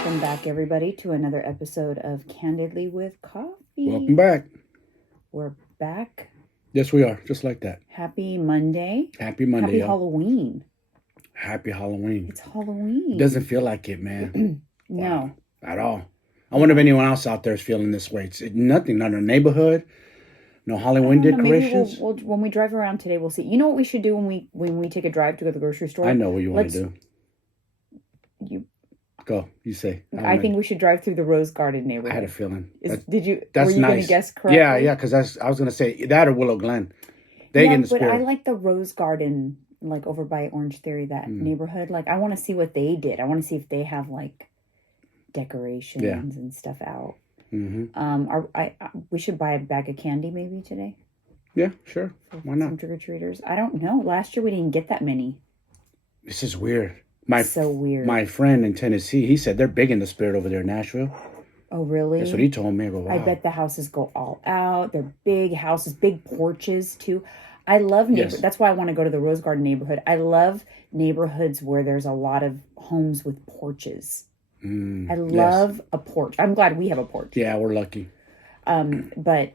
Welcome back, everybody, to another episode of Candidly with Coffee. Welcome back. We're back. Yes, we are. Just like that. Happy Monday. Happy Monday. Happy Halloween. Happy Halloween. It's Halloween. It doesn't feel like it, man. No. Wow. At all. I wonder if anyone else out there is feeling this way. It's nothing. Not our neighborhood. No Halloween decorations. Maybe we'll when we drive around today, we'll see. You know what we should do when we take a drive to go to the grocery store? I know what you want to do. Go. You say. I think we should drive through the Rose Garden neighborhood. I had a feeling. Were you nice. going to guess correctly? Yeah, because I was going to say that or Willow Glen. They get in the spirit. But I like the Rose Garden, like over by Orange Theory, that neighborhood. Like, I want to see what they did. I want to see if they have like decorations and stuff out. Mm-hmm. We should buy a bag of candy maybe today. Yeah, sure. Why not? Some trick-or-treaters. I don't know. Last year we didn't get that many. This is weird. So weird. My friend in Tennessee, he said they're big in the spirit over there in Nashville. Oh, really? That's what he told me. I go, wow. I bet the houses go all out. They're big houses, big porches too. I love neighborhoods. That's why I want to go to the Rose Garden neighborhood. I love neighborhoods where there's a lot of homes with porches. I love a porch. I'm glad we have a porch. Yeah, we're lucky. But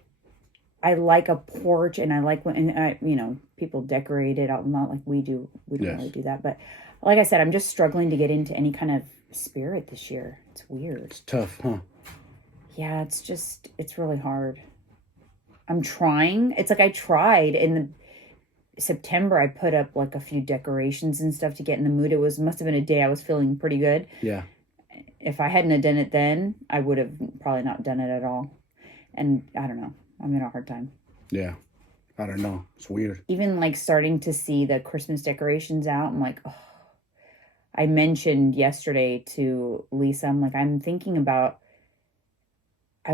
I like a porch, and I like when people decorate it out. Not like we do. We don't really do that. But like I said, I'm just struggling to get into any kind of spirit this year. It's weird. It's tough, huh? Yeah, it's really hard. I'm trying. It's like I tried in September. I put up like a few decorations and stuff to get in the mood. Must have been a day I was feeling pretty good. Yeah. If I hadn't have done it then, I would have probably not done it at all. And I don't know. I'm in a hard time. Yeah. I don't know. It's weird. Even like starting to see the Christmas decorations out, I'm like, oh. I mentioned yesterday to Lisa, I'm like, I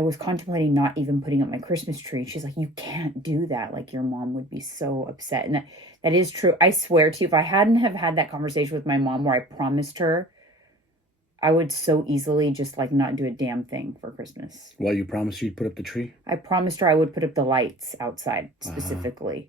was contemplating not even putting up my Christmas tree. She's like, you can't do that. Like, your mom would be so upset. And that is true. I swear to you, if I hadn't have had that conversation with my mom where I promised her, I would so easily just like not do a damn thing for Christmas. Well, you promised you'd put up the tree? I promised her I would put up the lights outside specifically.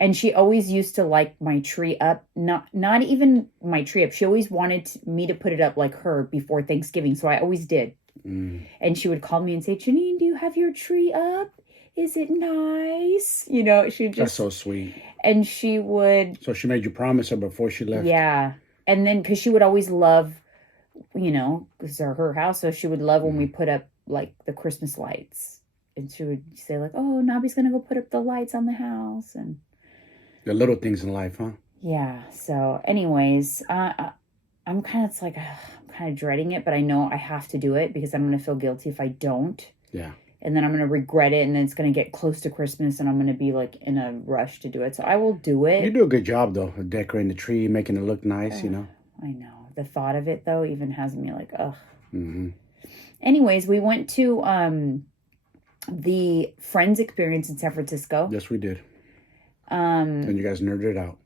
And she always used to like my tree up, not even my tree up. She always wanted me to put it up like her before Thanksgiving. So I always did. And she would call me and say, Janine, do you have your tree up? Is it nice? You know, she just... That's so sweet. And she would... So she made you promise her before she left? Yeah. And then, because she would always love, because it's her house. So she would love when we put up like the Christmas lights. And she would say like, oh, Nobby's going to go put up the lights on the house. And the little things in life, huh? Yeah. So anyways, I'm kind of dreading it, but I know I have to do it because I'm going to feel guilty if I don't. Yeah. And then I'm going to regret it, and then it's going to get close to Christmas, and I'm going to be like in a rush to do it. So I will do it. You do a good job though, of decorating the tree, making it look nice, I know. The thought of it though even has me like, ugh. Mm-hmm. Anyways, we went to the Friends experience in San Francisco. Yes, we did. And you guys nerded out.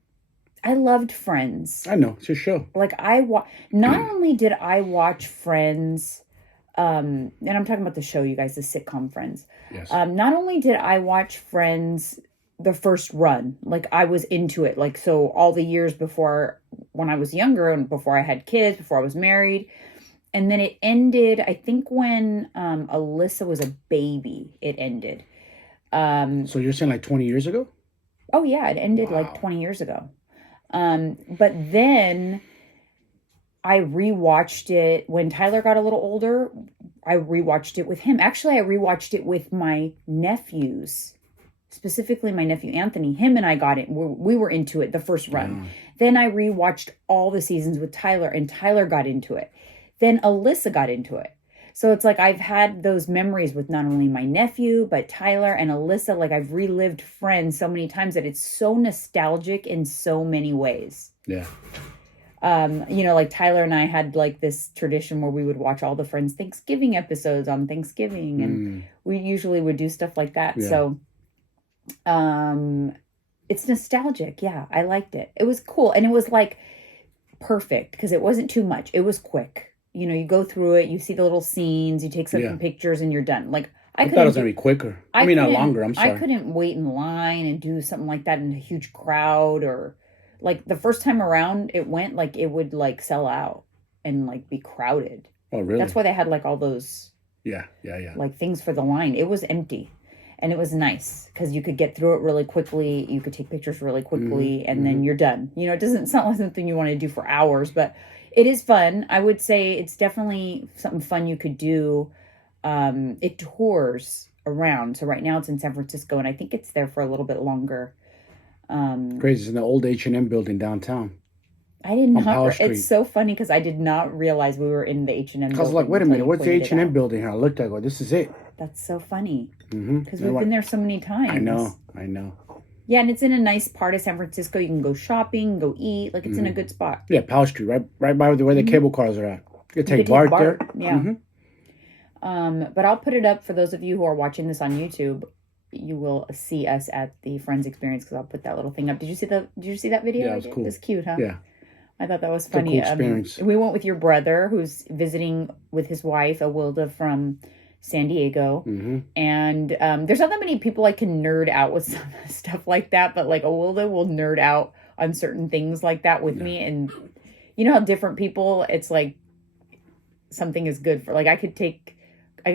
I loved Friends. I know. It's your show. Like, not only did I watch Friends, and I'm talking about the show, you guys, the sitcom Friends. Yes. Not only did I watch Friends the first run, like, I was into it. Like, so all the years before, when I was younger and before I had kids, before I was married. And then it ended, I think when Alyssa was a baby, it ended. So you're saying like 20 years ago? Oh, yeah. It ended like 20 years ago. But then I rewatched it when Tyler got a little older. I rewatched it with him. Actually, I rewatched it with my nephews, specifically my nephew Anthony. Him and I got it. We were into it the first run. Then I rewatched all the seasons with Tyler, and Tyler got into it. Then Alyssa got into it. So it's like I've had those memories with not only my nephew, but Tyler and Alyssa. Like, I've relived Friends so many times that it's so nostalgic in so many ways. Yeah. Like Tyler and I had like this tradition where we would watch all the Friends Thanksgiving episodes on Thanksgiving. And we usually would do stuff like that. Yeah. So it's nostalgic. Yeah, I liked it. It was cool. And it was like perfect because it wasn't too much. It was quick. You go through it, you see the little scenes, you take some pictures, and you're done. Like, I thought it was going to be quicker. Not longer, I'm sorry. I couldn't wait in line and do something like that in a huge crowd, or like the first time around it went, like it would like sell out and like be crowded. Oh, really? That's why they had like all those Yeah. like things for the line. It was empty. And it was nice because you could get through it really quickly. You could take pictures really quickly, and then you're done. You know, it doesn't sound like something you want to do for hours, but it is fun. I would say it's definitely something fun you could do. It tours around. So right now it's in San Francisco, and I think it's there for a little bit longer. Crazy. It's in the old H&M building downtown. I did On Powell not. Street. It's so funny because I did not realize we were in the H&M building. I was like, wait a minute, what's the pointed it H&M out. building here? I looked at it, I go, this is it. That's so funny Mm-hmm. because we've been there so many times. I know. Yeah, and it's in a nice part of San Francisco. You can go shopping, go eat. Like, it's in a good spot. Yeah, Powell Street, right by where the cable cars are at. You could take BART there. Yeah. But I'll put it up for those of you who are watching this on YouTube. You will see us at the Friends Experience because I'll put that little thing up. Did you see that video? Yeah, it was cool. It was cute, huh? Yeah. I thought that was It's a funny. cool experience. We went with your brother who's visiting with his wife, Awilda, from San Diego. And there's not that many people I can nerd out with some stuff like that, but like Awilda will nerd out on certain things like that with me. And you know how different people, it's like something is good for, like I could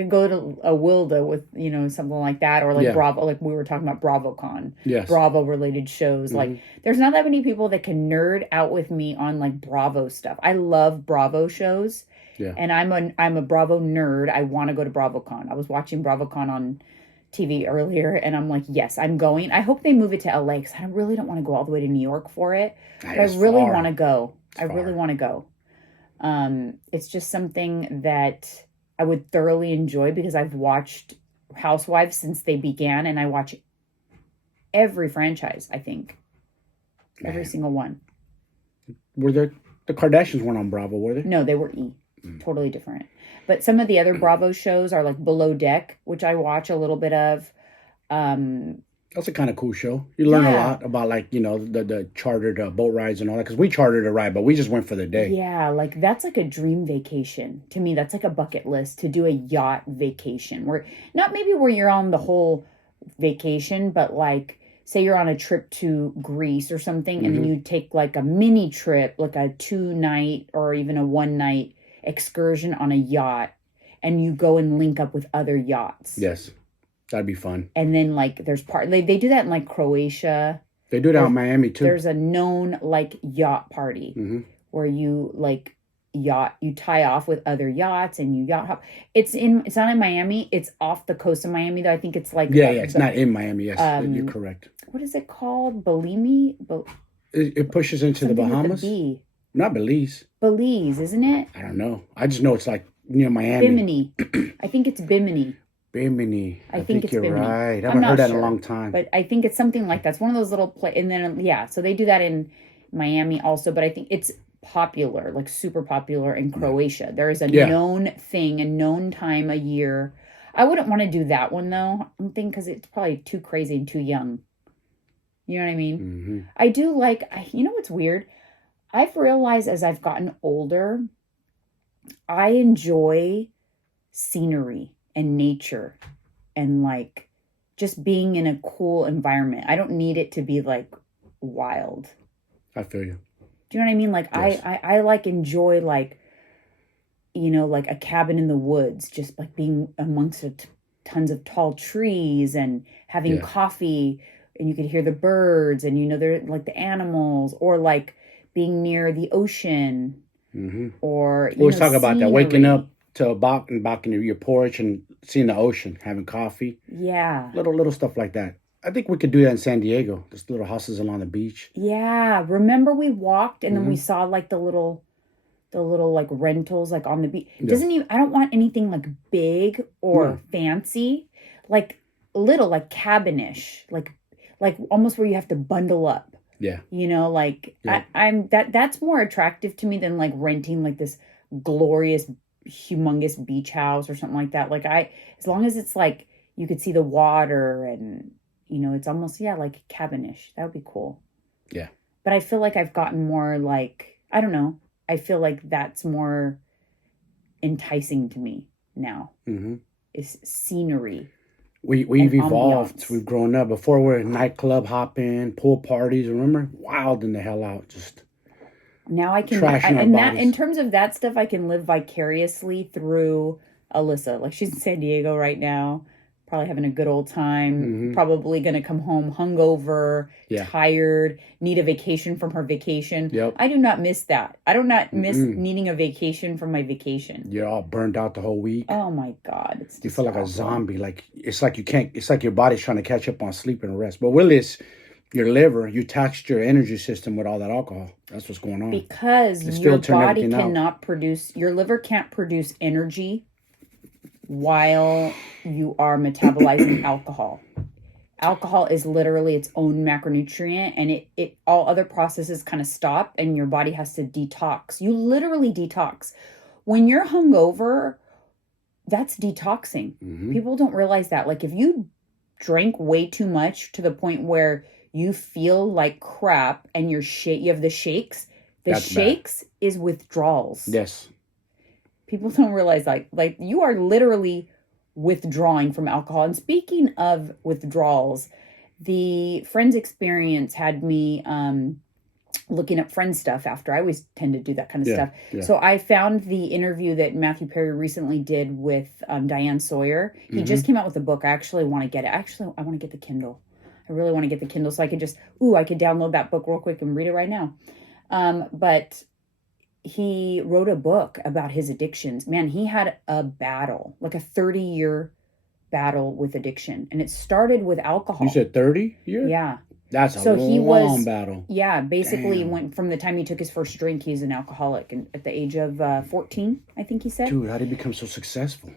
go to Awilda with, you know, something like that, or like Bravo, like we were talking about BravoCon, Bravo related shows. Like there's not that many people that can nerd out with me on like Bravo stuff. I love Bravo shows. Yeah. And I'm a Bravo nerd. I want to go to BravoCon. I was watching BravoCon on TV earlier, and I'm like, yes, I'm going. I hope they move it to LA because I really don't want to go all the way to New York for it. But I really want to go. I really want to go. It's just something that I would thoroughly enjoy because I've watched Housewives since they began, and I watch every franchise, I think. Every single one. Were there, the Kardashians weren't on Bravo, were they? No, they were E. Totally different. But some of the other Bravo shows are like Below Deck, which I watch a little bit of. That's a kind of cool show. You learn a lot about, like, you know, the chartered boat rides and all that. Because we chartered a ride, but we just went for the day. Yeah, like that's like a dream vacation. To me, that's like a bucket list to do a yacht vacation. Where not maybe where you're on the whole vacation, but like say you're on a trip to Greece or something, and then you take like a mini trip, like a 2-night or even a 1-night excursion on a yacht, and you go and link up with other yachts. Yes. That'd be fun. And then, like, there's they do that in, like, Croatia. They do that in Miami, too. There's a known, like, yacht party where you, like, you tie off with other yachts and you yacht hop. It's not in Miami. It's off the coast of Miami, though. I think it's, like... Yeah, it's not in Miami. Yes, you're correct. What is it called? Belimi? It pushes into the Bahamas? Not Belize. Belize, isn't it? I don't know. I just know it's, like, near Miami. Bimini. I think it's Bimini. Bimini. I think it's you're Bimini. right. I haven't heard that in a long time. But I think it's something like that. It's one of those little and then so they do that in Miami also, but I think it's popular, like super popular in Croatia. There is a known thing, a known time a year. I wouldn't want to do that one though. I'm thinking because it's probably too crazy and too young. You know what I mean? I do like, you know what's weird? I've realized as I've gotten older, I enjoy scenery and nature and like just being in a cool environment. I don't need it to be like wild. I feel you. Do you know what I mean? Like yes. I like enjoy like, you know, like a cabin in the woods, just like being amongst tons of tall trees and having coffee, and you could hear the birds and, you know, they're like the animals, or like being near the ocean or, you always know, talk about that, waking up to a balcony of your porch and seeing the ocean, having coffee. Yeah. Little stuff like that. I think we could do that in San Diego. There's little houses along the beach. Yeah. Remember we walked and then we saw like the little like rentals like on the beach. I don't want anything like big or fancy. Like little, like cabinish. Like almost where you have to bundle up. Yeah. You know, like that's more attractive to me than like renting like this glorious humongous beach house or something like that. Like as long as it's like you could see the water and, you know, it's almost like cabinish. That would be cool. Yeah. But I feel like I've gotten more like, I don't know, I feel like that's more enticing to me now. Is scenery. We've evolved. We've grown up. Before we're nightclub hopping, pool parties, remember? Wilding the hell out. Just Now I can, trash in our and that bodies. in terms of that stuff, I can live vicariously through Alyssa. Like she's in San Diego right now, probably having a good old time. Probably going to come home hungover, tired, need a vacation from her vacation. Yep. I do not miss that. I do not miss needing a vacation from my vacation. You're all burned out the whole week. Oh my God, it's you feel like a zombie. Like it's like you can't. It's like your body's trying to catch up on sleep and rest. But Willis, your liver, you taxed your energy system with all that alcohol. That's what's going on. Because your body cannot produce, your liver can't produce energy while you are metabolizing alcohol. Alcohol is literally its own macronutrient, and it all other processes kind of stop, and your body has to detox. You literally detox. When you're hungover, that's detoxing. People don't realize that. Like if you drank way too much to the point where you feel like crap and you have the shakes. The shakes is withdrawals. Yes. People don't realize like you are literally withdrawing from alcohol. And speaking of withdrawals, the Friends experience had me looking up Friends stuff after. I always tend to do that kind of stuff. Yeah. So I found the interview that Matthew Perry recently did with Diane Sawyer. He just came out with a book. I actually want to get it. I want to get the Kindle. I really want to get the Kindle so I could I could download that book real quick and read it right now. But he wrote a book about his addictions. Man, he had a battle, like a 30-year battle with addiction. And it started with alcohol. You said 30 years? Yeah. That's a long battle. Yeah, basically went from the time he took his first drink, he's an alcoholic. And at the age of 14, I think he said. Dude, how did he become so successful?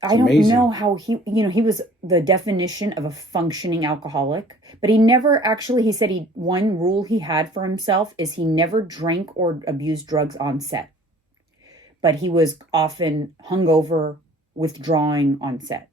I don't know how he was the definition of a functioning alcoholic, but he said one rule he had for himself is he never drank or abused drugs on set, but he was often hungover, withdrawing on set.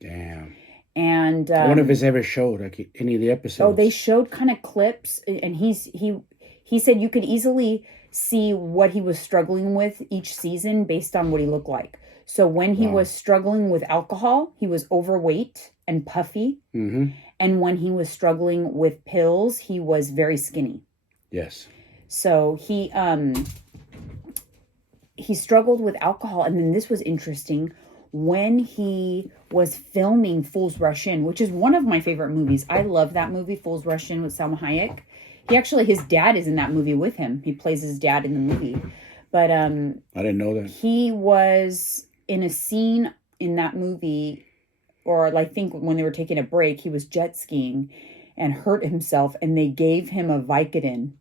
Damn. And I wonder if it's ever showed like any of the episodes. Oh, they showed kind of clips, and he said you could easily see what he was struggling with each season based on what he looked like. So when he was struggling with alcohol, he was overweight and puffy. And when he was struggling with pills, he was very skinny. Yes. So he struggled with alcohol. And then this was interesting. When he was filming Fools Rush In, which is one of my favorite movies. I love that movie, Fools Rush In with Salma Hayek. His dad is in that movie with him. He plays his dad in the movie. But I didn't know that. He was in a scene in that movie, or I think when they were taking a break, he was jet skiing and hurt himself, and they gave him a Vicodin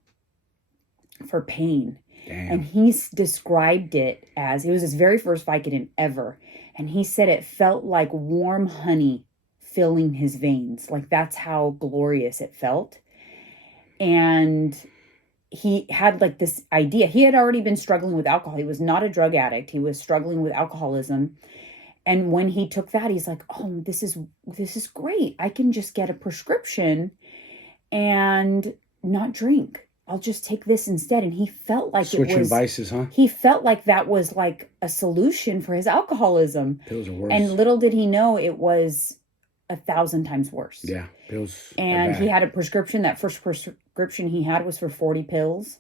for pain. Damn. And he described it as, it was his very first Vicodin ever. And he said it felt like warm honey filling his veins. Like that's how glorious it felt. And he had like this idea. He had already been struggling with alcohol. He was not a drug addict. He was struggling with alcoholism. And when he took that, he's like, oh, this is great. I can just get a prescription and not drink. I'll just take this instead. And he felt like switching vices, huh? He felt like that was like a solution for his alcoholism. Pills are worse. And little did he know it was 1,000 times worse. Yeah, pills. And he had a prescription. That first prescription he had was for 40 pills.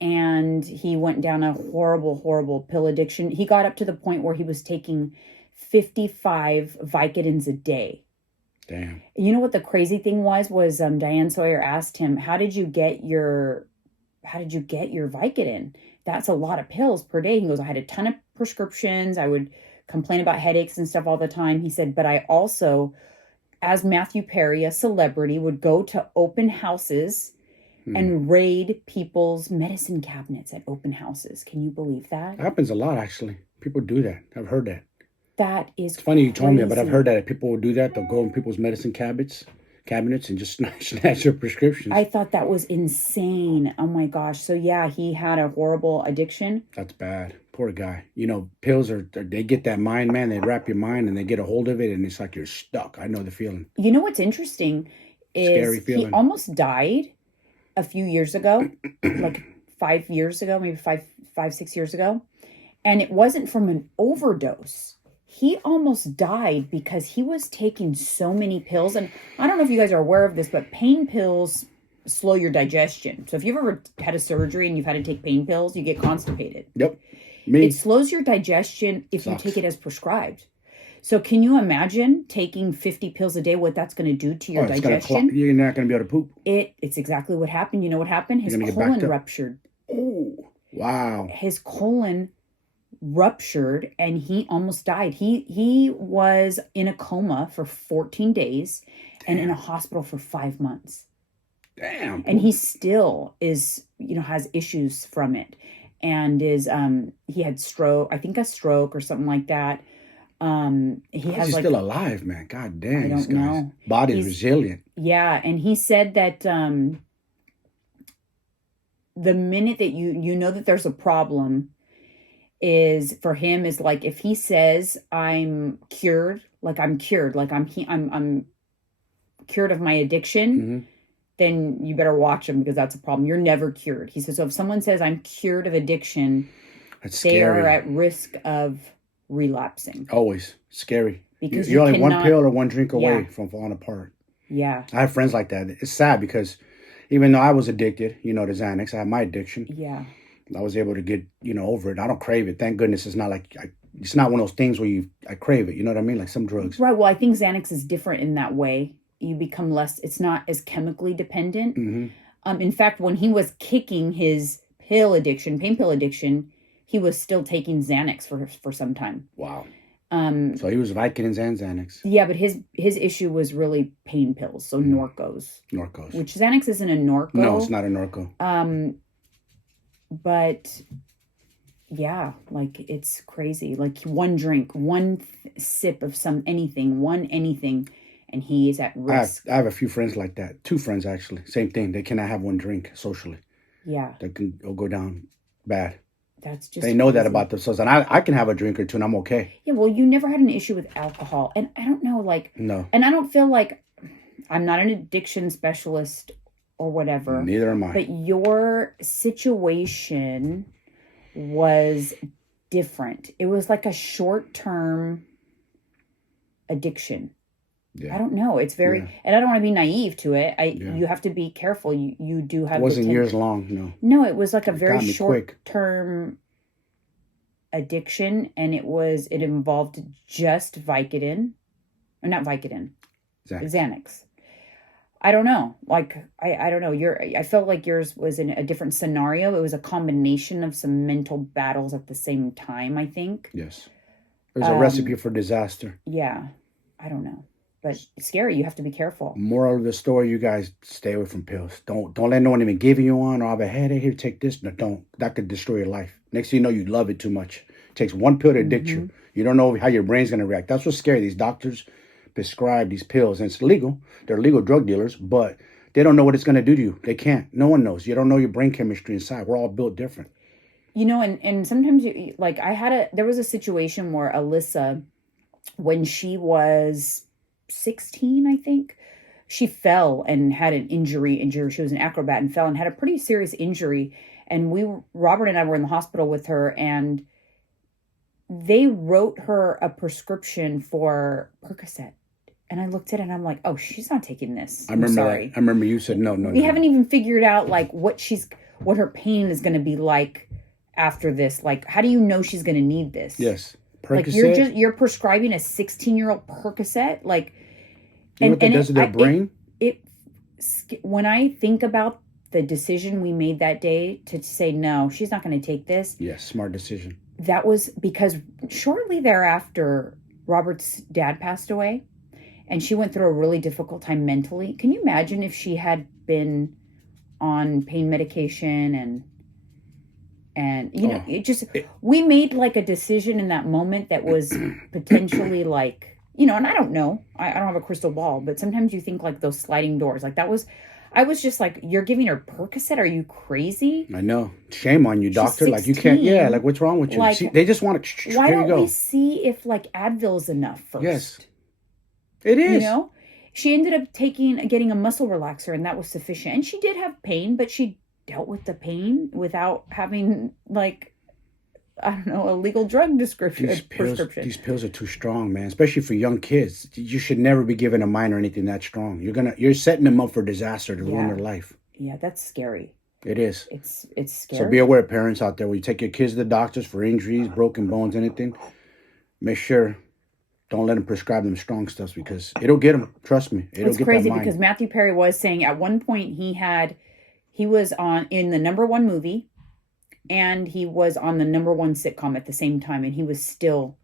And he went down a horrible, horrible pill addiction. He got up to the point where he was taking 55 Vicodins a day. Damn. You know what the crazy thing was Diane Sawyer asked him, how did you get your Vicodin? That's a lot of pills per day. He goes, I had a ton of prescriptions. I would complain about headaches and stuff all the time. He said, but I also, as Matthew Perry, a celebrity, would go to open houses and raid people's medicine cabinets at open houses. Can you believe that? It happens a lot, actually. People do that. I've heard that. That is It's funny you told me, but I've heard that people will do that. They'll go in people's medicine cabinets and just snatch their prescriptions. I thought that was insane. Oh my gosh. So yeah, he had a horrible addiction. That's bad. Poor guy. You know, pills they get that mind, man. They wrap your mind and they get a hold of it and it's like you're stuck. I know the feeling. You know what's interesting is scary feeling. He almost died a few years ago, like 5 years ago, maybe 6 years ago. And it wasn't from an overdose. He almost died because he was taking so many pills. And I don't know if you guys are aware of this, but pain pills slow your digestion. So if you've ever had a surgery and you've had to take pain pills, you get constipated. Yep. Me. It slows your digestion if you take it as prescribed. So can you imagine taking 50 pills a day, what that's going to do to your digestion? You're not going to be able to poop. It's exactly what happened. You know what happened? His colon ruptured. Oh, wow. His colon ruptured and he almost died. He was in a coma for 14 days and in a hospital for 5 months. Damn. And he still is, has issues from it. And he had a stroke or something like that. He's still alive, man. God damn. I don't know. Body's resilient. Yeah. And he said that, the minute that you know that there's a problem is for him is like, if he says I'm cured, like I'm cured of my addiction, then you better watch him because that's a problem. You're never cured. He says, so if someone says I'm cured of addiction, they are at risk of relapsing. Always scary. Because you're only one pill or one drink away from falling apart. Yeah. I have friends like that. It's sad because even though I was addicted, to Xanax, I had my addiction. Yeah. I was able to get, over it. I don't crave it. Thank goodness it's not like, it's not one of those things where I crave it. You know what I mean? Like some drugs. Right. Well, I think Xanax is different in that way. You become less, it's not as chemically dependent. Mm-hmm. In fact, when he was kicking his pain pill addiction, he was still taking Xanax for some time. Wow. So he was Vicodins and Xanax. Yeah, but his issue was really pain pills, so Norcos. Norcos. Which Xanax isn't a Norco. No, it's not a Norco. But yeah, like it's crazy. Like one drink, one sip of anything, and he is at risk. I have a few friends like that. 2 friends actually. Same thing. They cannot have one drink socially. Yeah. They can go down bad. That's just they know crazy. That about themselves, and I can have a drink or 2 and I'm okay. Yeah, well, you never had an issue with alcohol, and I don't know, no, and I don't feel like I'm not an addiction specialist or whatever. Neither am I. But your situation was different. It was like a short-term addiction. Yeah. I don't know. It's very, and I don't want to be naive to it. You have to be careful. You do have. It wasn't years long. No. No, it was like a very short-term addiction, and it involved just Vicodin, or not Vicodin, Xanax. I don't know. Like I don't know. I felt like yours was in a different scenario. It was a combination of some mental battles at the same time, I think. Yes. There's a recipe for disaster. Yeah. I don't know. But it's scary. You have to be careful. Moral of the story, you guys stay away from pills. Don't let no one even give you one or have a headache. Here, take this. No, don't. That could destroy your life. Next thing you know, you love it too much. It takes one pill to addict you. You don't know how your brain's going to react. That's what's scary. These doctors prescribe these pills, and it's legal. They're legal drug dealers, but they don't know what it's going to do to you. They can't. No one knows. You don't know your brain chemistry inside. We're all built different. And sometimes, there was a situation where Alyssa, when she was 16, I think, she fell and had an injury. She was an acrobat and fell and had a pretty serious injury. And Robert and I were in the hospital with her, and they wrote her a prescription for Percocet. And I looked at it and I'm like, oh, she's not taking this. I'm sorry. I remember you said no. We haven't even figured out like what her pain is going to be like after this. Like, how do you know she's going to need this? Yes. Percocet. Like you're prescribing a 16-year-old Percocet, like, you know what that does to their brain? When I think about the decision we made that day to say no, she's not going to take this. Yes, smart decision. That was because shortly thereafter, Robert's dad passed away, and she went through a really difficult time mentally. Can you imagine if she had been on pain medication and we made like a decision in that moment that was potentially like, and I don't know, I don't have a crystal ball, but sometimes you think like those sliding doors, like I was just like, you're giving her Percocet? Are you crazy? I know. Shame on you, doctor. Like you can't, like what's wrong with you? Like, see, they just want to, why don't we see if like Advil is enough first? Yes. It is. She ended up getting a muscle relaxer, and that was sufficient. And she did have pain, but she dealt with the pain without having like, I don't know, a legal drug prescription. These pills are too strong, man. Especially for young kids. You should never be giving a minor anything that strong. You're setting them up for disaster to ruin their life. Yeah, that's scary. It is. It's scary. So be aware, parents out there, when you take your kids to the doctors for injuries, broken bones, anything, make sure don't let them prescribe them strong stuff because it'll get them. Trust me, it'll It's get crazy that mind. because Matthew Perry was saying at one point he was in the #1 movie and he was on the #1 sitcom at the same time, and he was still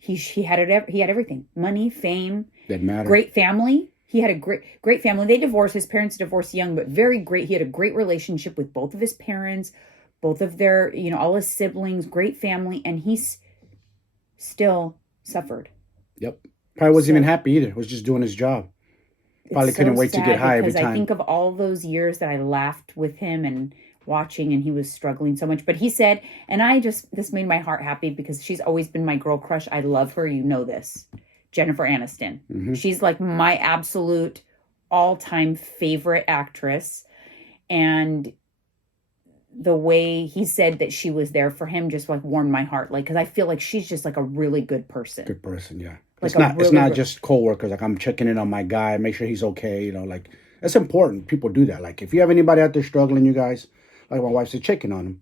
he had it. He had everything: money, fame, That matter. great family. He had a great family. They divorced. His parents divorced young, but very great. He had a great relationship with both of his parents, both of their, all his siblings, great family, and he's still suffered. Yep. Probably wasn't even happy either. Was just doing his job. Probably couldn't wait to get high every time. I think of all those years that I laughed with him and watching, and he was struggling so much. But he said, and this made my heart happy because she's always been my girl crush. I love her. You know this. Jennifer Aniston. Mm-hmm. She's like my absolute all-time favorite actress. And the way he said that she was there for him just like warmed my heart. Like, because I feel like she's just like a really good person. Good person, yeah. Like it's not just co-workers. Like, I'm checking in on my guy, make sure he's okay. Like, that's important. People do that. Like, if you have anybody out there struggling, you guys, like my wife said, checking on them.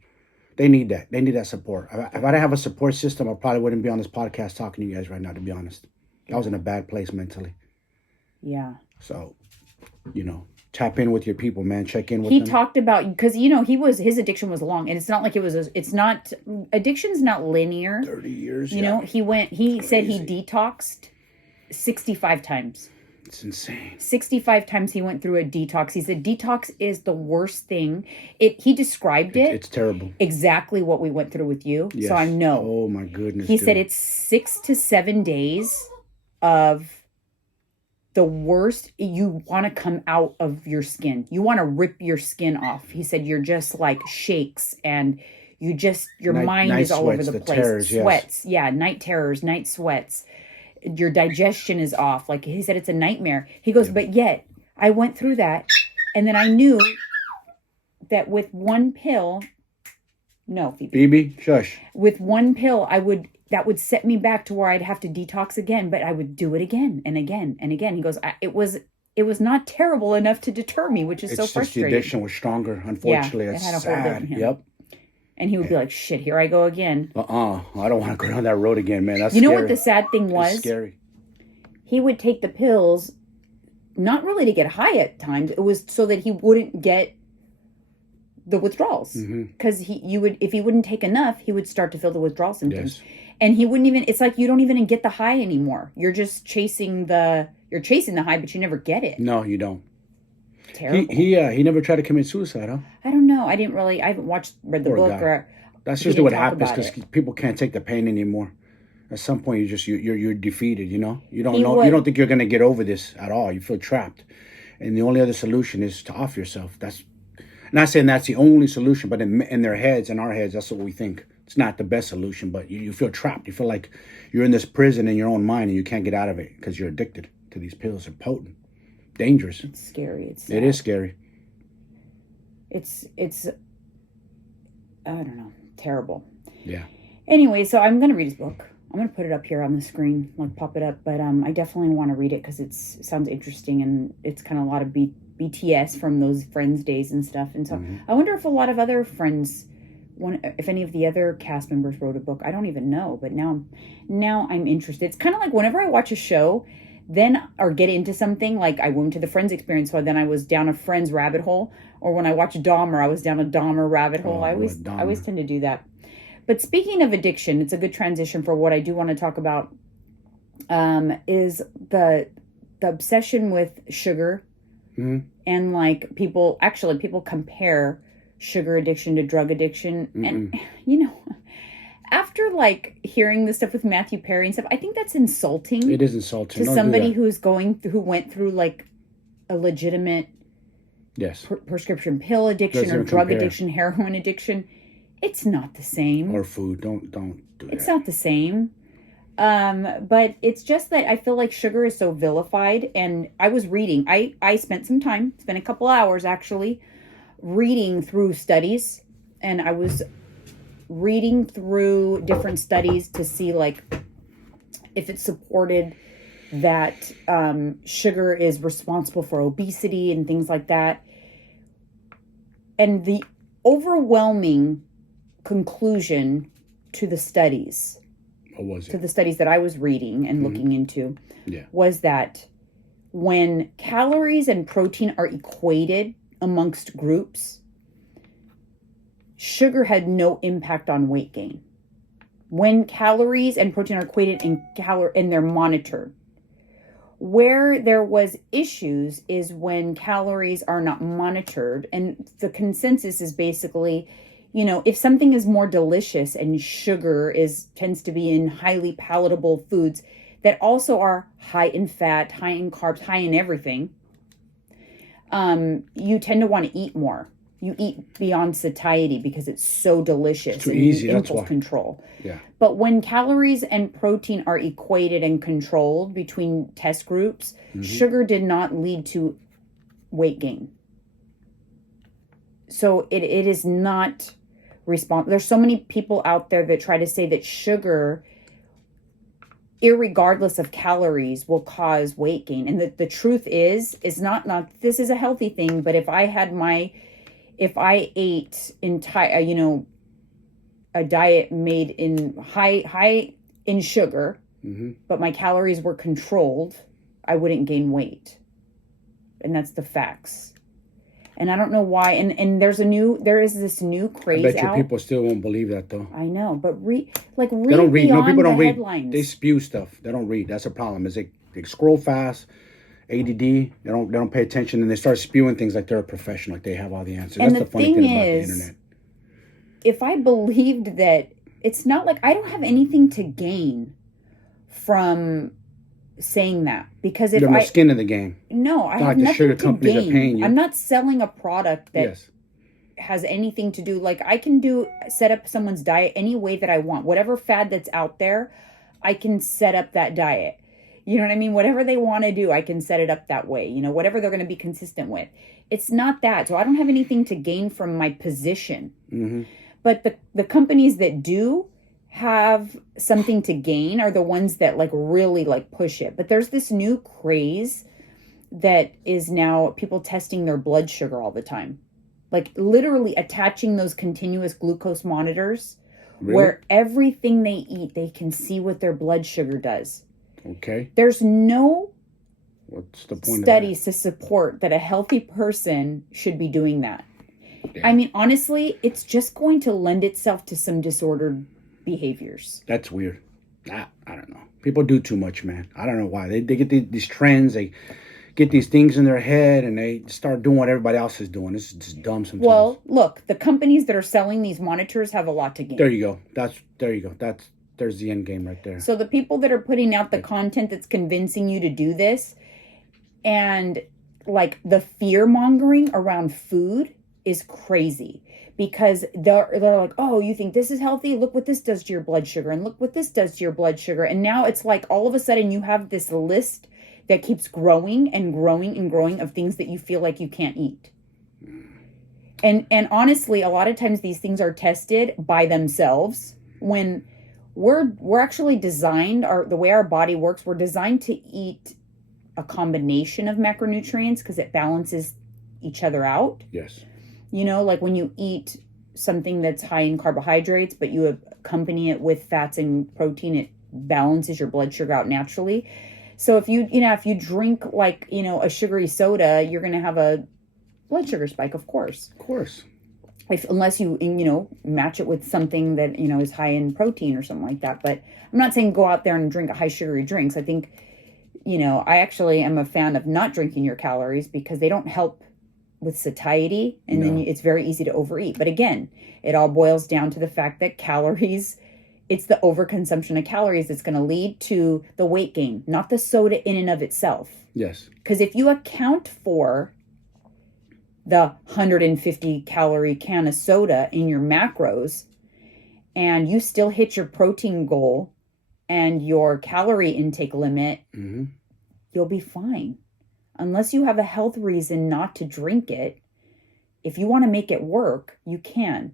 They need that. They need that support. If I didn't have a support system, I probably wouldn't be on this podcast talking to you guys right now, to be honest. I was in a bad place mentally. Yeah. So, tap in with your people, man. Check in with them. He talked about, because, his addiction was long, and it's not like addiction's not linear. 30 years, He said he detoxed 65 times. It's insane. 65 times he went through a detox. He said detox is the worst thing. He described it. It's terrible. Exactly what we went through with you. Yes. So I know. Oh, my goodness. He said it's 6 to 7 days of the worst. You want to come out of your skin. You want to rip your skin off. He said you're just like shakes, and your mind is all over the place. Terrors, sweats. Yes. Yeah, night terrors, night sweats. Your digestion is off. Like he said, it's a nightmare. He goes, but yet I went through that, and then I knew that with one pill, no, Phoebe, shush. With one pill, that would set me back to where I'd have to detox again, but I would do it again and again and again. He goes, it was not terrible enough to deter me, which is so frustrating. It's just the addiction was stronger, unfortunately. Yeah, it had a sad. hold of him. Yep. And he would be like, shit, here I go again. I don't want to go down that road again, man. That's scary. What the sad thing was? It's scary. He would take the pills, not really to get high at times. It was so that he wouldn't get the withdrawals. Because if he wouldn't take enough, he would start to feel the withdrawal symptoms. Yes. And he wouldn't even, it's like you don't even get the high anymore. You're just chasing the high, but you never get it. No, you don't. Terrible. He never tried to commit suicide, huh? I don't know. I haven't read the book. Or that's usually what happens because people can't take the pain anymore. At some point, you're defeated. You don't know. You don't think you're gonna get over this at all. You feel trapped, and the only other solution is to off yourself. That's not saying that's the only solution, but in their heads, in our heads, that's what we think. It's not the best solution, but you feel trapped. You feel like you're in this prison in your own mind, and you can't get out of it because you're addicted to these pills. They're potent, dangerous. It's scary. It is scary. It's I don't know, terrible. Yeah. Anyway, so I'm gonna read his book. I'm going to put it up here on the screen, like pop it up. But I definitely want to read it because it sounds interesting, and it's kind of a lot of BTS from those Friends days and stuff. And so I wonder if a lot of other Friends, if any of the other cast members wrote a book. I don't even know. But now I'm interested. It's kind of like whenever I watch a show, or get into something, like I went to the Friends experience, so then I was down a Friends rabbit hole. Or when I watched Dahmer, I was down a Dahmer rabbit hole. I always tend to do that. But speaking of addiction, it's a good transition for what I do want to talk about, is the obsession with sugar. And like people compare sugar addiction to drug addiction. And, after like hearing the stuff with Matthew Perry and stuff, I think that's insulting. It is insulting. To somebody who went through like a legitimate prescription pill addiction or drug addiction, heroin addiction. It's not the same. Or food. Don't do that. It's not the same. But it's just that I feel like sugar is so vilified. And I was reading. I spent a couple hours actually, reading through studies. And I was reading through different studies to see like if it supported that sugar is responsible for obesity and things like that. And the overwhelming conclusion to the studies, What was to it? the studies that I was reading and looking into, was that when calories and protein are equated amongst groups, sugar had no impact on weight gain. When calories and protein are equated and they're monitored. Where there was issues is when calories are not monitored, and the consensus is basically, if something is more delicious and sugar tends to be in highly palatable foods that also are high in fat, high in carbs, high in everything, you tend to want to eat more. You eat beyond satiety because it's so delicious. It's too easy. That's impulse why. Control. Yeah. But when calories and protein are equated and controlled between test groups, sugar did not lead to weight gain. So it is not responsible. There's so many people out there that try to say that sugar, irregardless of calories, will cause weight gain. And the truth is not this is a healthy thing, but if I ate a diet made in high in sugar, but my calories were controlled, I wouldn't gain weight. And that's the facts. And I don't know why. And there is this new craze I bet you out. people still won't believe that though. I know, but read They don't read. No, people don't read. Headlines. They spew stuff. They don't read. That's a problem. Is they scroll fast. ADD. They don't pay attention, and they start spewing things like they're a professional, like they have all the answers. And that's the funny thing about the internet. If I believed that, it's not like I don't have anything to gain from saying that, because if you have no skin in the game. No, I have like nothing the sugar to companies gain. are paying you. I'm not selling a product that has anything to do. Like, I can set up someone's diet any way that I want. Whatever fad that's out there, I can set up that diet. You know what I mean? Whatever they want to do, I can set it up that way. Whatever they're going to be consistent with. It's not that. So I don't have anything to gain from my position. Mm-hmm. But the companies that do have something to gain are the ones that really push it. But there's this new craze that is now people testing their blood sugar all the time. Like literally attaching those continuous glucose monitors where everything they eat, they can see what their blood sugar does. Okay. There's no What's the point studies to support that a healthy person should be doing that. Yeah. I mean, honestly, it's just going to lend itself to some disordered behaviors. That's weird. I don't know. People do too much, man. I don't know why. They get these trends. They get these things in their head and they start doing what everybody else is doing. It's just dumb sometimes. Well, look, the companies that are selling these monitors have a lot to gain. There you go. There's the end game right there. So the people that are putting out the content that's convincing you to do this, and the fear mongering around food is crazy, because they're like, oh, you think this is healthy? Look what this does to your blood sugar, and look what this does to your blood sugar. And now it's like all of a sudden you have this list that keeps growing and growing and growing of things that you feel like you can't eat. And honestly, a lot of times these things are tested by themselves when we're actually designed, the way our body works, we're designed to eat a combination of macronutrients because it balances each other out. Yes. Like when you eat something that's high in carbohydrates, but you accompany it with fats and protein, it balances your blood sugar out naturally. So if you drink a sugary soda, you're going to have a blood sugar spike, of course. Of course. Unless you match it with something that, is high in protein or something like that. But I'm not saying go out there and drink high sugary drinks. I think, I actually am a fan of not drinking your calories because they don't help with satiety. And then it's very easy to overeat. But again, it all boils down to the fact that calories, it's the overconsumption of calories that's going to lead to the weight gain, not the soda in and of itself. Yes. Because if you account for the 150 calorie can of soda in your macros and you still hit your protein goal and your calorie intake limit, you'll be fine. Unless you have a health reason not to drink it, if you want to make it work, you can.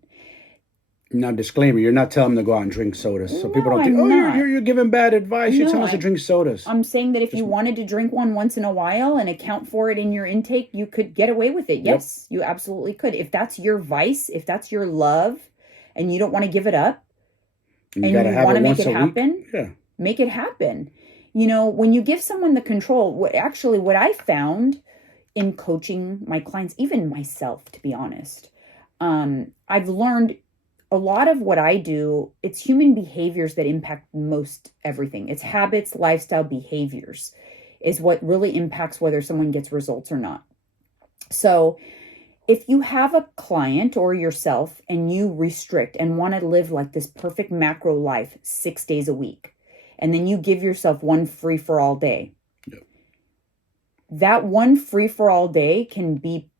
Now, disclaimer: you're not telling them to go out and drink sodas, so people No, don't think, I'm "Oh, not. you're giving bad advice. You're No, telling us to drink sodas." I'm saying that if you wanted to drink one once in a while and account for it in your intake, you could get away with it. Yep. Yes, you absolutely could. If that's your vice, if that's your love, and you don't want to give it up, And and you got to you have want it to make once it a week. happen, Yeah. make it happen. You know, when you give someone the control, what I found in coaching my clients, even myself, to be honest, I've learned a lot of what I do, it's human behaviors that impact most everything. It's habits, lifestyle, behaviors is what really impacts whether someone gets results or not. So if you have a client or yourself and you restrict and want to live like this perfect macro life 6 days a week, and then you give yourself one free for all day, Yep. that one free for all day can be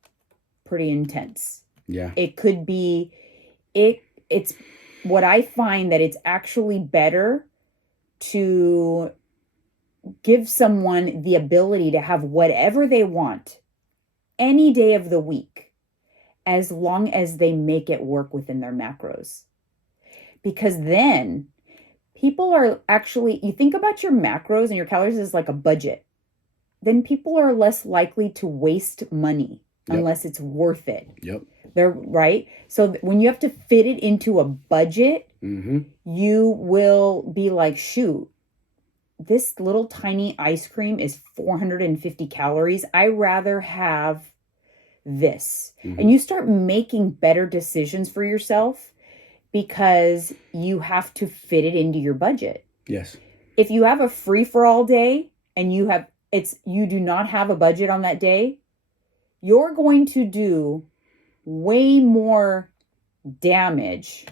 pretty intense. Yeah. It could be, it's what I find that it's actually better to give someone the ability to have whatever they want any day of the week, as long as they make it work within their macros. Because then people are actually, you think about your macros and your calories as like a budget, then people are less likely to waste money unless it's worth it. Yep. They're right. So when you have to fit it into a budget, you will be like, shoot, this little tiny ice cream is 450 calories. I rather have this. And you start making better decisions for yourself because you have to fit it into your budget. Yes. If you have a free for all day and you do not have a budget on that day, you're going to do way more damage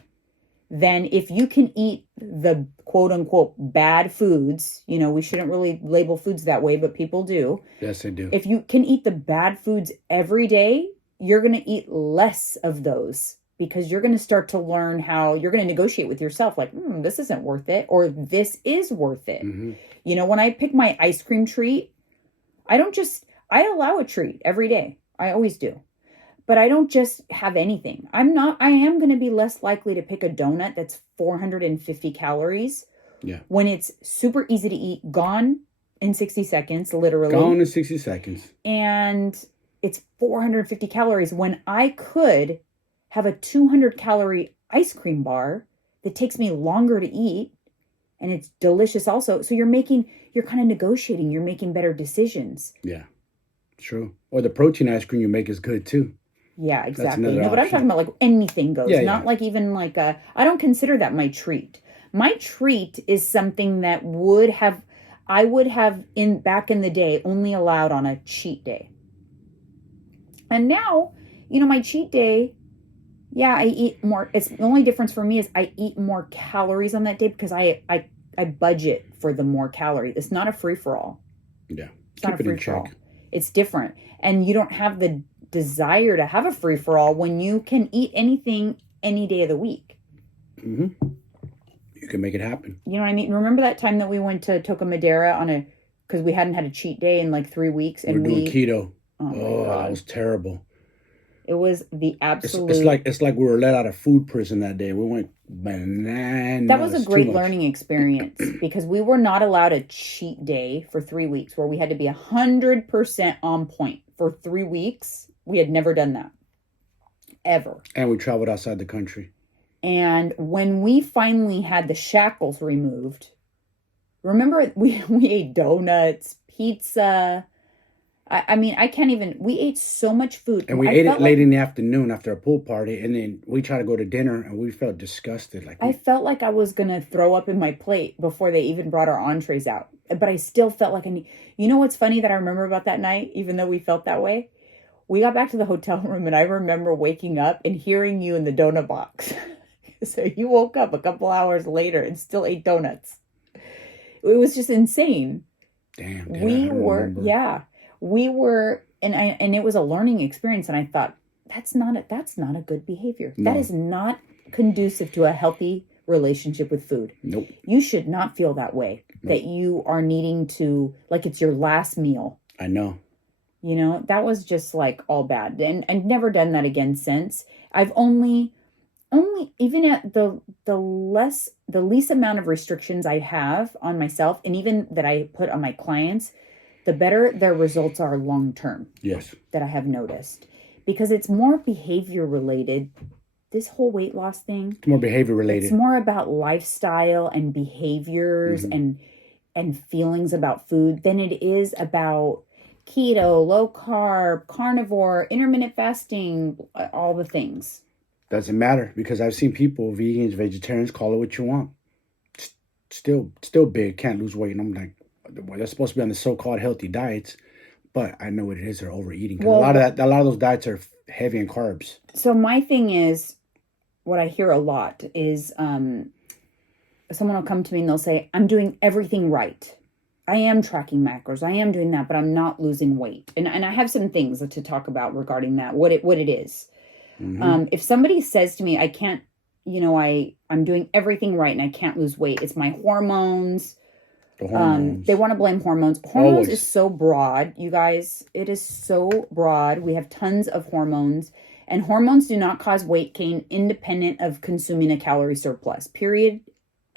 than if you can eat the quote unquote bad foods. You know, we shouldn't really label foods that way, but people do. Yes, they do. If you can eat the bad foods every day, you're going to eat less of those because you're going to start to learn how you're going to negotiate with yourself. Like, this isn't worth it, or this is worth it. You know, when I pick my ice cream treat, I allow a treat every day. I always do. But I don't just have anything. I am going to be less likely to pick a donut that's 450 calories. Yeah. When it's super easy to eat, gone in 60 seconds, literally. Gone in 60 seconds. And it's 450 calories when I could have a 200 calorie ice cream bar that takes me longer to eat. And it's delicious also. So you're kind of negotiating. You're making better decisions. Yeah. True. Or the protein ice cream you make is good too. Yeah, exactly. No, but I'm talking about like anything goes. Not like even like I don't consider that my treat. My treat is something that I would have back in the day only allowed on a cheat day. And now, my cheat day, I eat more. It's the only difference for me is I eat more calories on that day because I budget for the more calories. It's not a free for all. Yeah. It's not a free for all. It's different. And you don't have the desire to have a free for all when you can eat anything any day of the week. You can make it happen. You know what I mean? Remember that time that we went to Toca Madera because we hadn't had a cheat day in like 3 weeks, and we're doing keto. Oh, that was terrible. It was the absolute. It's like we were let out of food prison that day. We went bananas. That was a great learning experience because we were not allowed a cheat day for 3 weeks where we had to be 100% on point for 3 weeks. We had never done that ever. And we traveled outside the country. And when we finally had the shackles removed, remember we ate donuts, pizza. I mean, I can't even, we ate so much food. And we ate it late in the afternoon after a pool party. And then we tried to go to dinner and we felt disgusted. I felt like I was going to throw up in my plate before they even brought our entrees out. But I still felt like you know what's funny that I remember about that night, even though we felt that way? We got back to the hotel room and I remember waking up and hearing you in the donut box. So you woke up a couple hours later and still ate donuts. It was just insane. Damn. We were, and it was a learning experience. And I thought, that's not a good behavior. No. That is not conducive to a healthy relationship with food. Nope. You should not feel that way, that you are needing to, like it's your last meal. I know. That was just like all bad. And I've never done that again since. I've only only even at the least amount of restrictions I have on myself, and even that I put on my clients, the better their results are long term. Yes. That I have noticed, because it's more behavior related. This whole weight loss thing, It's more behavior related. it's more about lifestyle and behaviors and feelings about food than it is about keto, low carb, carnivore, intermittent fasting, all the things. Doesn't matter, because I've seen people, vegans, vegetarians, call it what you want. Still big, can't lose weight. And I'm like, well, they're supposed to be on the so-called healthy diets, but I know what it is. They're overeating. 'Cause Well, a lot of those diets are heavy in carbs. So my thing is, what I hear a lot is someone will come to me and they'll say, I'm doing everything right. I am tracking macros. I am doing that, but I'm not losing weight. And I have some things to talk about regarding that, what it is. If somebody says to me, I can't, I'm doing everything right and I can't lose weight, it's my hormones. The hormones. They want to blame hormones. Hormones Always. is so broad, you guys. It is so broad. We have tons of hormones. And hormones do not cause weight gain independent of consuming a calorie surplus. Period.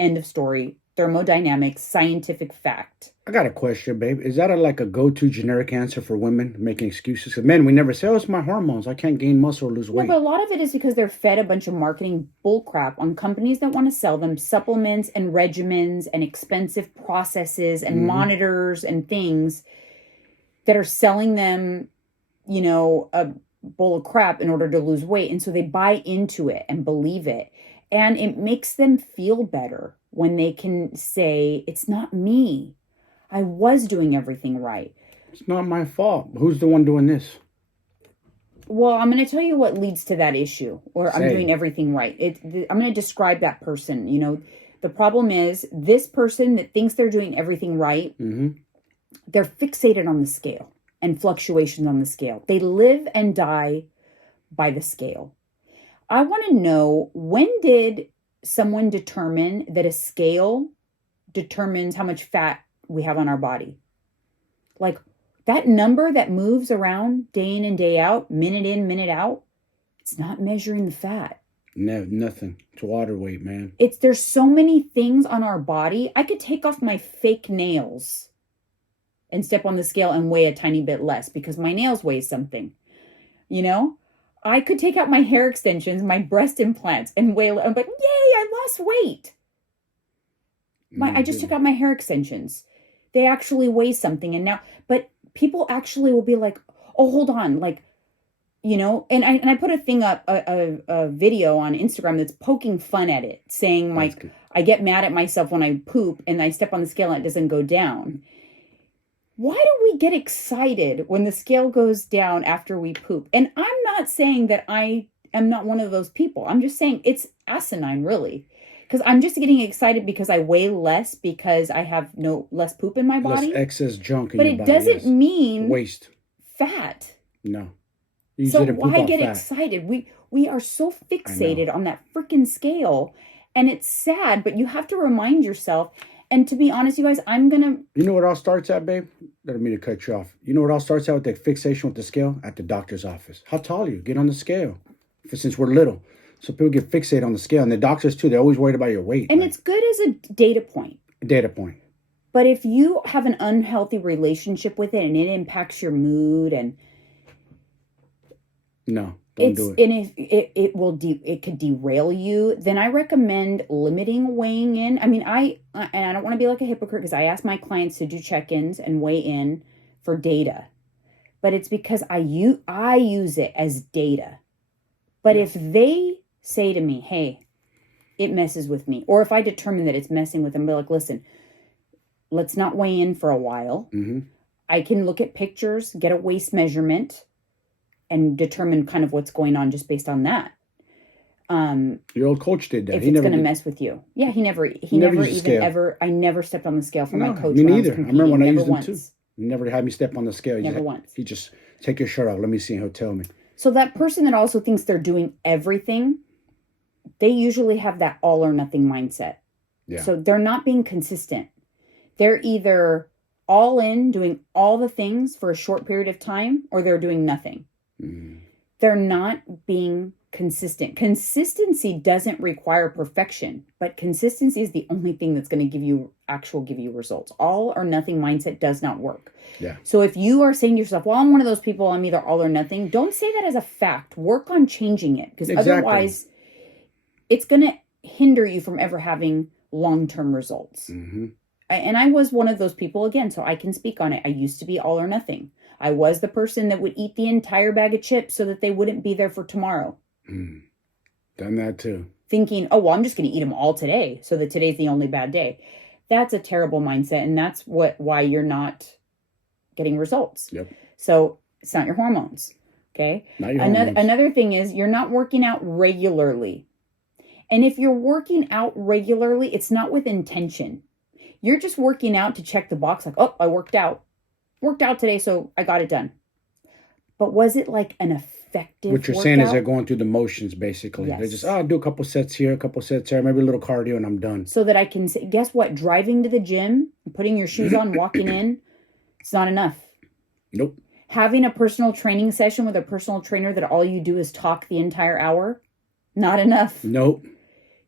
End of story. Thermodynamics, scientific fact. I got a question, babe. Is that like a go-to generic answer for women making excuses? Because men, we never say, oh, it's my hormones. I can't gain muscle or lose weight. No, but a lot of it is because they're fed a bunch of marketing bullcrap on companies that want to sell them supplements and regimens and expensive processes and monitors and things that are selling them, a bowl of crap in order to lose weight. And so they buy into it and believe it. And it makes them feel better when they can say, it's not me. I was doing everything right. It's not my fault. Who's the one doing this? Well, I'm going to tell you what leads to that issue, or I'm doing everything right. I'm going to describe that person. The problem is this person that thinks they're doing everything right, they're fixated on the scale and fluctuations on the scale. They live and die by the scale. I want to know, when did someone determine that a scale determines how much fat we have on our body? Like that number that moves around day in and day out, minute in, minute out, it's not measuring the fat. No, nothing. It's water weight, man. There's so many things on our body. I could take off my fake nails and step on the scale and weigh a tiny bit less because my nails weigh something. I could take out my hair extensions, my breast implants, and weigh. I'm like, yay, I lost weight. I just took out my hair extensions. They actually weigh something. And now, but people actually will be like, oh, hold on. And I put a thing up, a video on Instagram that's poking fun at it, saying like, I get mad at myself when I poop and I step on the scale and it doesn't go down. Why do we get excited when the scale goes down after we poop? And I'm not saying that I am not one of those people. I'm just saying it's asinine, really. Because I'm just getting excited because I weigh less because I have less poop in my body. Less excess junk in but your it body. Doesn't mean waste. Fat. No. So why get excited? We are so fixated on that freaking scale. And it's sad, but you have to remind yourself. And to be honest, you guys, You know what all starts at, babe? I don't mean to cut you off. You know what all starts out with the fixation with the scale? At the doctor's office. How tall are you? Get on the scale. Since we're little. So people get fixated on the scale. And the doctors, too, they're always worried about your weight. And it's good as a data point. Data point. But if you have an unhealthy relationship with it and it impacts your mood and... No. Don't do it. And if it could derail you, then I recommend limiting weighing in. I mean, I don't want to be like a hypocrite because I ask my clients to do check-ins and weigh in for data, but it's because I use it as data. But if they say to me, "Hey, it messes with me," or if I determine that it's messing with them, be like, "Listen, let's not weigh in for a while. I can look at pictures, get a waist measurement." And determine kind of what's going on just based on that. Your old coach did that. If it's going to mess with you. Yeah, he never even ever, I never stepped on the scale for my coach. Me neither. I remember when I used them too. He never had me step on the scale. Never once. He just, take your shirt off. Let me see. He'll tell me. So that person that also thinks they're doing everything, they usually have that all or nothing mindset. Yeah. So they're not being consistent. They're either all in, doing all the things for a short period of time, or they're doing nothing. They're not being consistent. Consistency doesn't require perfection, but consistency is the only thing that's going to give you results. All or nothing mindset does not work. Yeah. So if you are saying to yourself, well, I'm one of those people, I'm either all or nothing, don't say that as a fact. Work on changing it, because otherwise it's going to hinder you from ever having long-term results. Mm-hmm. And I was one of those people, again, so I can speak on it. I used to be all or nothing. I was the person that would eat the entire bag of chips so that they wouldn't be there for tomorrow. Done that too. Thinking, oh, well, I'm just going to eat them all today so that today's the only bad day. That's a terrible mindset. And that's why you're not getting results. Yep. So it's not your hormones. Okay. Not your hormones. Another thing is you're not working out regularly. And if you're working out regularly, it's not with intention. You're just working out to check the box, like, oh, I worked out today, so I got it done. But was it like an effective What you're saying is they're going through the motions, basically. Yes. They're just, I'll do a couple sets here, a couple sets there, maybe a little cardio, and I'm done. So that I can say, guess what? Driving to the gym, putting your shoes on, walking in, it's not enough. Nope. Having a personal training session with a personal trainer that all you do is talk the entire hour, not enough. Nope.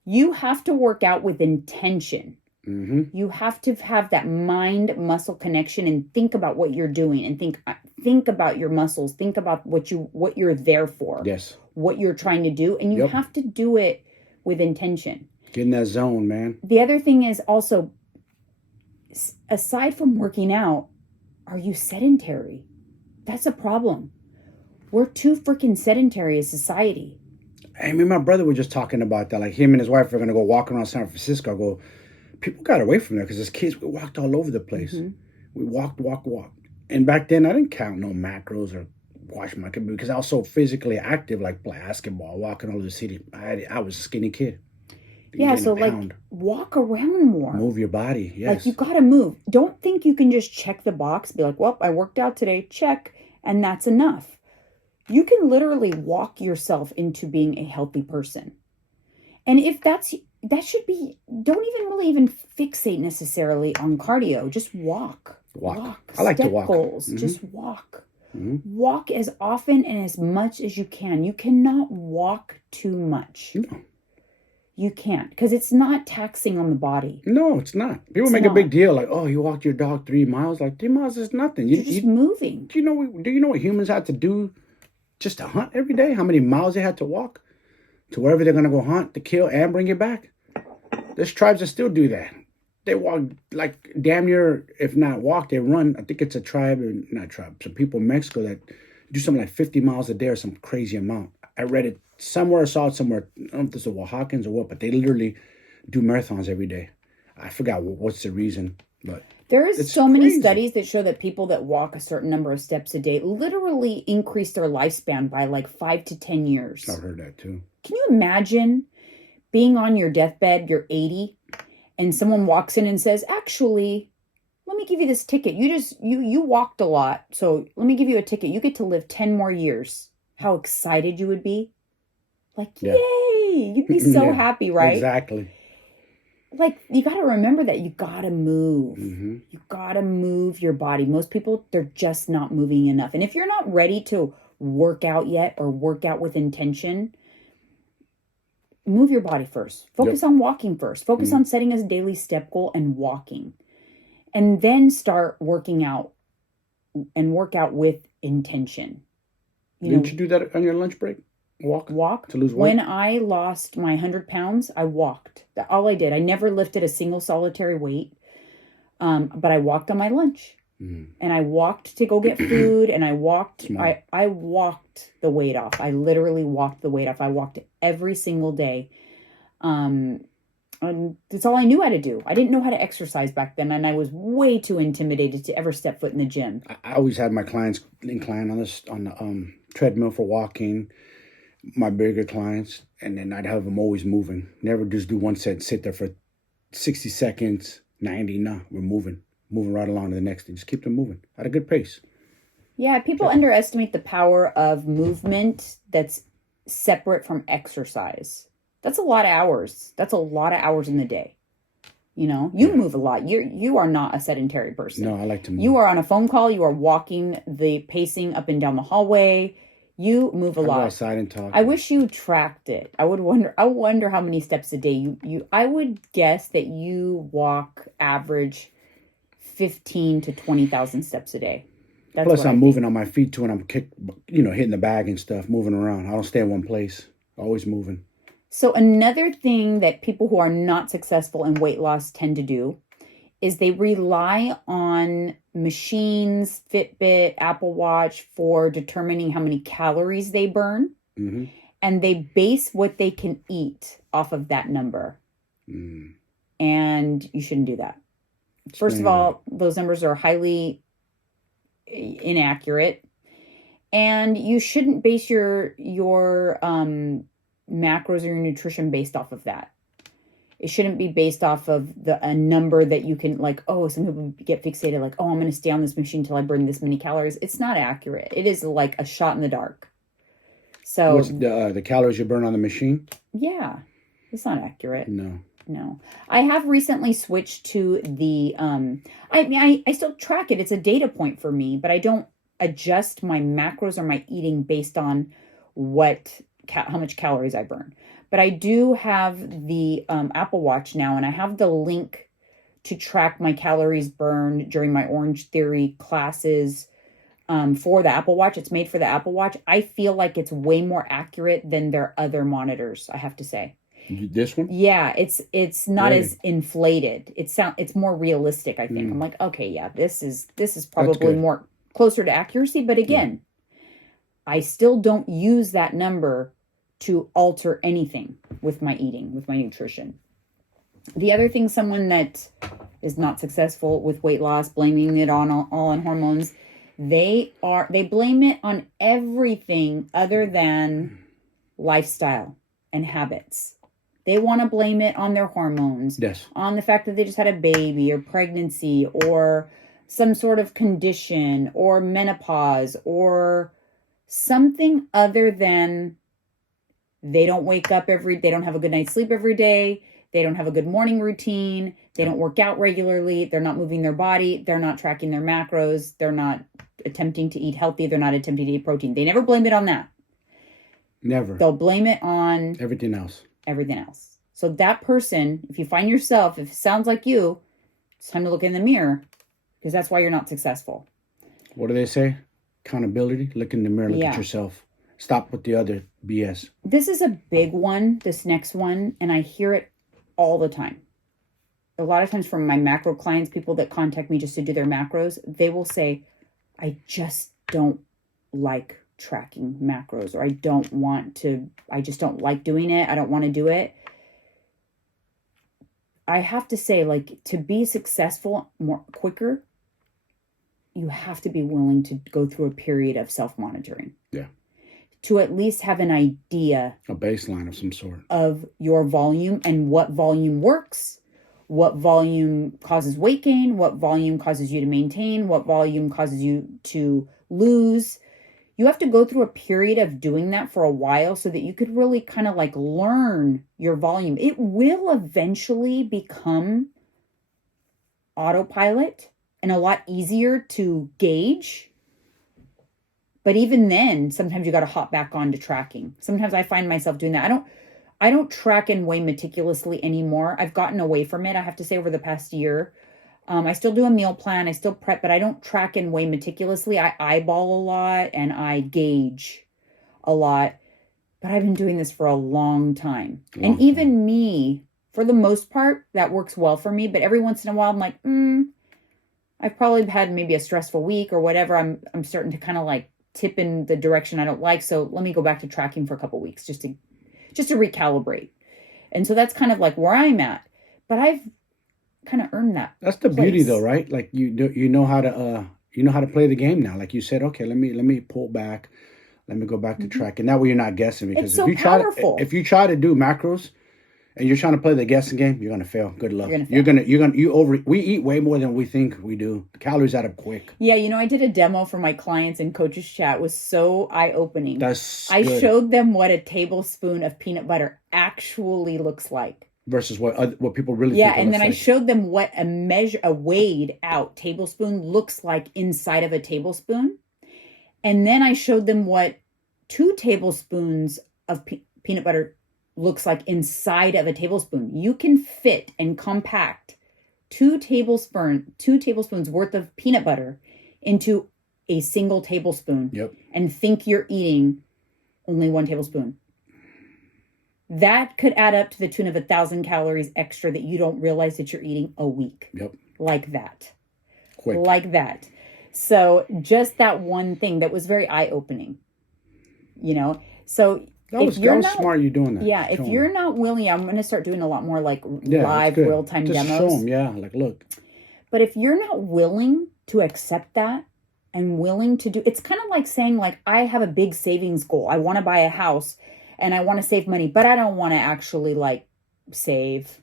You have to work out with intention. Mm-hmm. You have to have that mind-muscle connection and think about what you're doing, and think about your muscles. Think about what you're there for. Yes. What you're trying to do, and you have to do it with intention. Get in that zone, man. The other thing is also, aside from working out, are you sedentary? That's a problem. We're too freaking sedentary as society. I mean, my brother was just talking about that. Like, him and his wife are going to go walk around San Francisco. I go, people got away from there because as kids, we walked all over the place. Mm-hmm. We walked. And back then, I didn't count no macros or watch my computer because I was so physically active, like basketball, walking all over the city. I was a skinny kid. Yeah, so like walk around more. Move your body, yes. Like you got to move. Don't think you can just check the box, be like, well, I worked out today, check, and that's enough. You can literally walk yourself into being a healthy person. And if that should be, don't even fixate necessarily on cardio. Just walk. I like to walk. Goals. Mm-hmm. Just walk. Mm-hmm. Walk as often and as much as you can. You cannot walk too much. No. You can't, because it's not taxing on the body. No, it's not. People make a big deal like, oh, you walked your dog 3 miles. Like 3 miles is nothing. You're just moving. Do you know what humans had to do just to hunt every day? How many miles they had to walk to wherever they're going to go hunt, to kill and bring it back? There's tribes that still do that. They walk like damn near, if not walk, they run. I think it's a tribe, or not tribe, some people in Mexico that do something like 50 miles a day or some crazy amount. I read it somewhere, I saw it somewhere. I don't know if this is Oaxacans or what, but they literally do marathons every day. I forgot what's the reason, but there is so many studies that show that people that walk a certain number of steps a day literally increase their lifespan by like 5 to 10 years. I've heard that too. Can you imagine being on your deathbed, you're 80, and someone walks in and says, actually, let me give you this ticket. You walked a lot, so let me give you a ticket. You get to live 10 more years. How excited you would be. Like, yay! You'd be so happy, right? Exactly. Like, you got to remember that you got to move. Mm-hmm. You got to move your body. Most people, they're just not moving enough. And if you're not ready to work out yet or work out with intention, move your body first. Focus on walking first. Focus on setting a daily step goal and walking. And then start working out and work out with intention. Didn't you do that on your lunch break? Walk to lose weight? When I lost my 100 pounds, I walked. That's all I did. I never lifted a single solitary weight, but I walked on my lunch. And I walked to go get food, and I walked. I walked the weight off. I literally walked the weight off. I walked every single day. And that's all I knew how to do. I didn't know how to exercise back then, and I was way too intimidated to ever step foot in the gym. I always had my clients incline on the treadmill for walking, my bigger clients, and then I'd have them always moving. Never just do one set, sit there for 60 seconds, 90. No, we're moving right along to the next thing. Just keep them moving at a good pace. Yeah, people underestimate the power of movement that's separate from exercise. That's a lot of hours. That's a lot of hours in the day. You know, you move a lot. You are not a sedentary person. No, I like to move. You are on a phone call. You are pacing up and down the hallway. You move a I go lot. outside and talk. I wish you tracked it. I wonder how many steps a day you I would guess that you walk average 15 to 20,000 steps a day. That's Plus, what I I'm think. moving on my feet too, and I'm hitting the bag and stuff, moving around. I don't stay in one place. Always moving. So another thing that people who are not successful in weight loss tend to do is they rely on machines, Fitbit, Apple Watch for determining how many calories they burn. Mm-hmm. And they base what they can eat off of that number. Mm. And you shouldn't do that. First of all, those numbers are highly inaccurate. And you shouldn't base your macros or your nutrition based off of that. It shouldn't be based off of a number that you can some people get fixated I'm going to stay on this machine till I burn this many calories. It's not accurate. It is like a shot in the dark. So what's the calories you burn on the machine? Yeah, it's not accurate. No. I have recently switched to the I still track it. It's a data point for me, but I don't adjust my macros or my eating based on how much calories I burn. But I do have the Apple Watch now, and I have the link to track my calories burned during my Orange Theory classes for the Apple Watch. It's made for the Apple Watch. I feel like it's way more accurate than their other monitors, I have to say. This one? Yeah, it's not as inflated. It's more realistic, I think. I'm like, okay, yeah, this is probably more closer to accuracy. But again, I still don't use that number to alter anything with my eating, with my nutrition. The other thing, someone that is not successful with weight loss, blaming it on all on hormones, they blame it on everything other than lifestyle and habits. They want to blame it on their hormones, on the fact that they just had a baby or pregnancy or some sort of condition or menopause or something other than they don't wake up they don't have a good night's sleep every day. They don't have a good morning routine. They don't work out regularly. They're not moving their body. They're not tracking their macros. They're not attempting to eat healthy. They're not attempting to eat protein. They never blame it on that. Never. They'll blame it on everything else. So that person, if you find yourself, if it sounds like you, it's time to look in the mirror because that's why you're not successful. What do they say? Accountability. Look in the mirror. Look at yourself. Stop with the other BS. This is a big one, this next one, and I hear it all the time. A lot of times from my macro clients, people that contact me just to do their macros, they will say, I just don't like tracking macros, or I just don't like doing it. I don't want to do it. I have to say, to be successful quicker, you have to be willing to go through a period of self-monitoring. Yeah. To at least have an idea. A baseline of some sort. Of your volume and what volume works, what volume causes weight gain, what volume causes you to maintain, what volume causes you to lose. You have to go through a period of doing that for a while so that you could really kind of learn your volume. It will eventually become autopilot and a lot easier to gauge. But even then, sometimes you got to hop back on to tracking. Sometimes I find myself doing that. I don't track and weigh meticulously anymore. I've gotten away from it, I have to say, over the past year. I still do a meal plan. I still prep, but I don't track and weigh meticulously. I eyeball a lot and I gauge a lot. But I've been doing this for a long time. And even me, for the most part, that works well for me. But every once in a while, I'm like, I've probably had maybe a stressful week or whatever. I'm starting to kind of tip in the direction I don't like. So let me go back to tracking for a couple weeks just to recalibrate. And so that's kind of where I'm at. But I've kind of earned that. That's the beauty though, right? You know how to play the game now. Like you said, okay, let me pull back. Let me go back to tracking. That way you're not guessing, because it's so powerful. If you try to do macros and you're trying to play the guessing game, you're gonna fail. Good luck. We eat way more than we think we do. The calories add up quick. Yeah, I did a demo for my clients in Coaches Chat. It was so eye-opening. I showed them what a tablespoon of peanut butter actually looks like. Versus what people really think. Yeah, and then I showed them what a weighed out tablespoon looks like inside of a tablespoon. And then I showed them what 2 tablespoons of peanut butter looks like inside of a tablespoon. You can fit and compact 2 tablespoons worth of peanut butter into a single tablespoon. Yep. And think you're eating only 1 tablespoon. That could add up to the tune of 1,000 calories extra that you don't realize that you're eating a week. Yep. Like that. Quick. Like that. So just that one thing that was very eye-opening. You know? So that was smart you doing that. Yeah, if you're not willing, I'm going to start doing a lot more like live real-time just demos. Show them, yeah, like look. But if you're not willing to accept that and willing to do, it's kind of like saying like, I have a big savings goal. I want to buy a house and I want to save money, but I don't want to actually like save.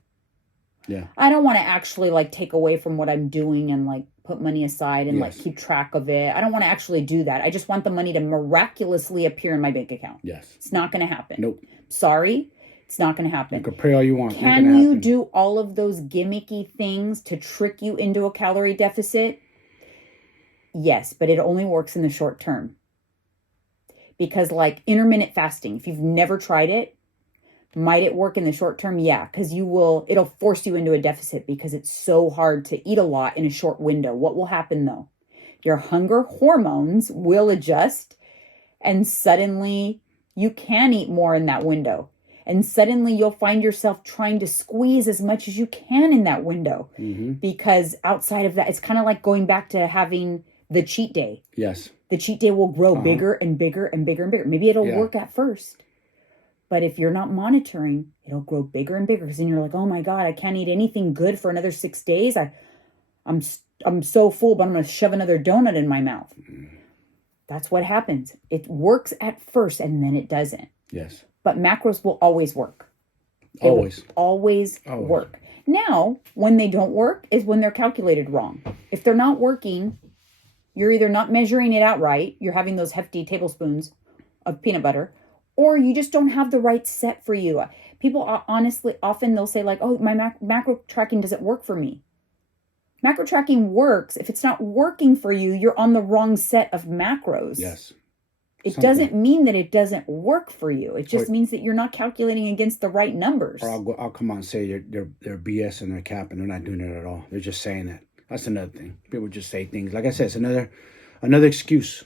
Yeah. I don't want to actually like take away from what I'm doing and like put money aside and like keep track of it. I don't want to actually do that. I just want the money to miraculously appear in my bank account. Yes. It's not going to happen. Nope. Sorry. It's not going to happen. You can pray all you want. Can you do all of those gimmicky things to trick you into a calorie deficit? Yes, but it only works in the short term. Because like intermittent fasting, if you've never tried it, might it work in the short term? Yeah, because it'll force you into a deficit because it's so hard to eat a lot in a short window. What will happen though? Your hunger hormones will adjust and suddenly you can eat more in that window. And suddenly you'll find yourself trying to squeeze as much as you can in that window. Mm-hmm. Because outside of that, it's kind of like going back to having the cheat day. Yes. The cheat day will grow bigger and bigger and bigger and bigger. Maybe it'll work at first. But if you're not monitoring, it'll grow bigger and bigger. Because then you're like, oh my God, I can't eat anything good for another 6 days. I'm so full, but I'm going to shove another donut in my mouth. Mm-hmm. That's what happens. It works at first and then it doesn't. Yes. But macros will always work. Always work. Now, when they don't work is when they're calculated wrong. If they're not working, you're either not measuring it out right, you're having those hefty tablespoons of peanut butter, or you just don't have the right set for you. People honestly, often they'll say like, oh, my macro tracking doesn't work for me. Macro tracking works. If it's not working for you, you're on the wrong set of macros. Yes. It doesn't mean that it doesn't work for you. It just means that you're not calculating against the right numbers. Or I'll come out and say they're BS and they're cap and they're not doing it at all. They're just saying that. That's another thing. People just say things. Like I said, it's another excuse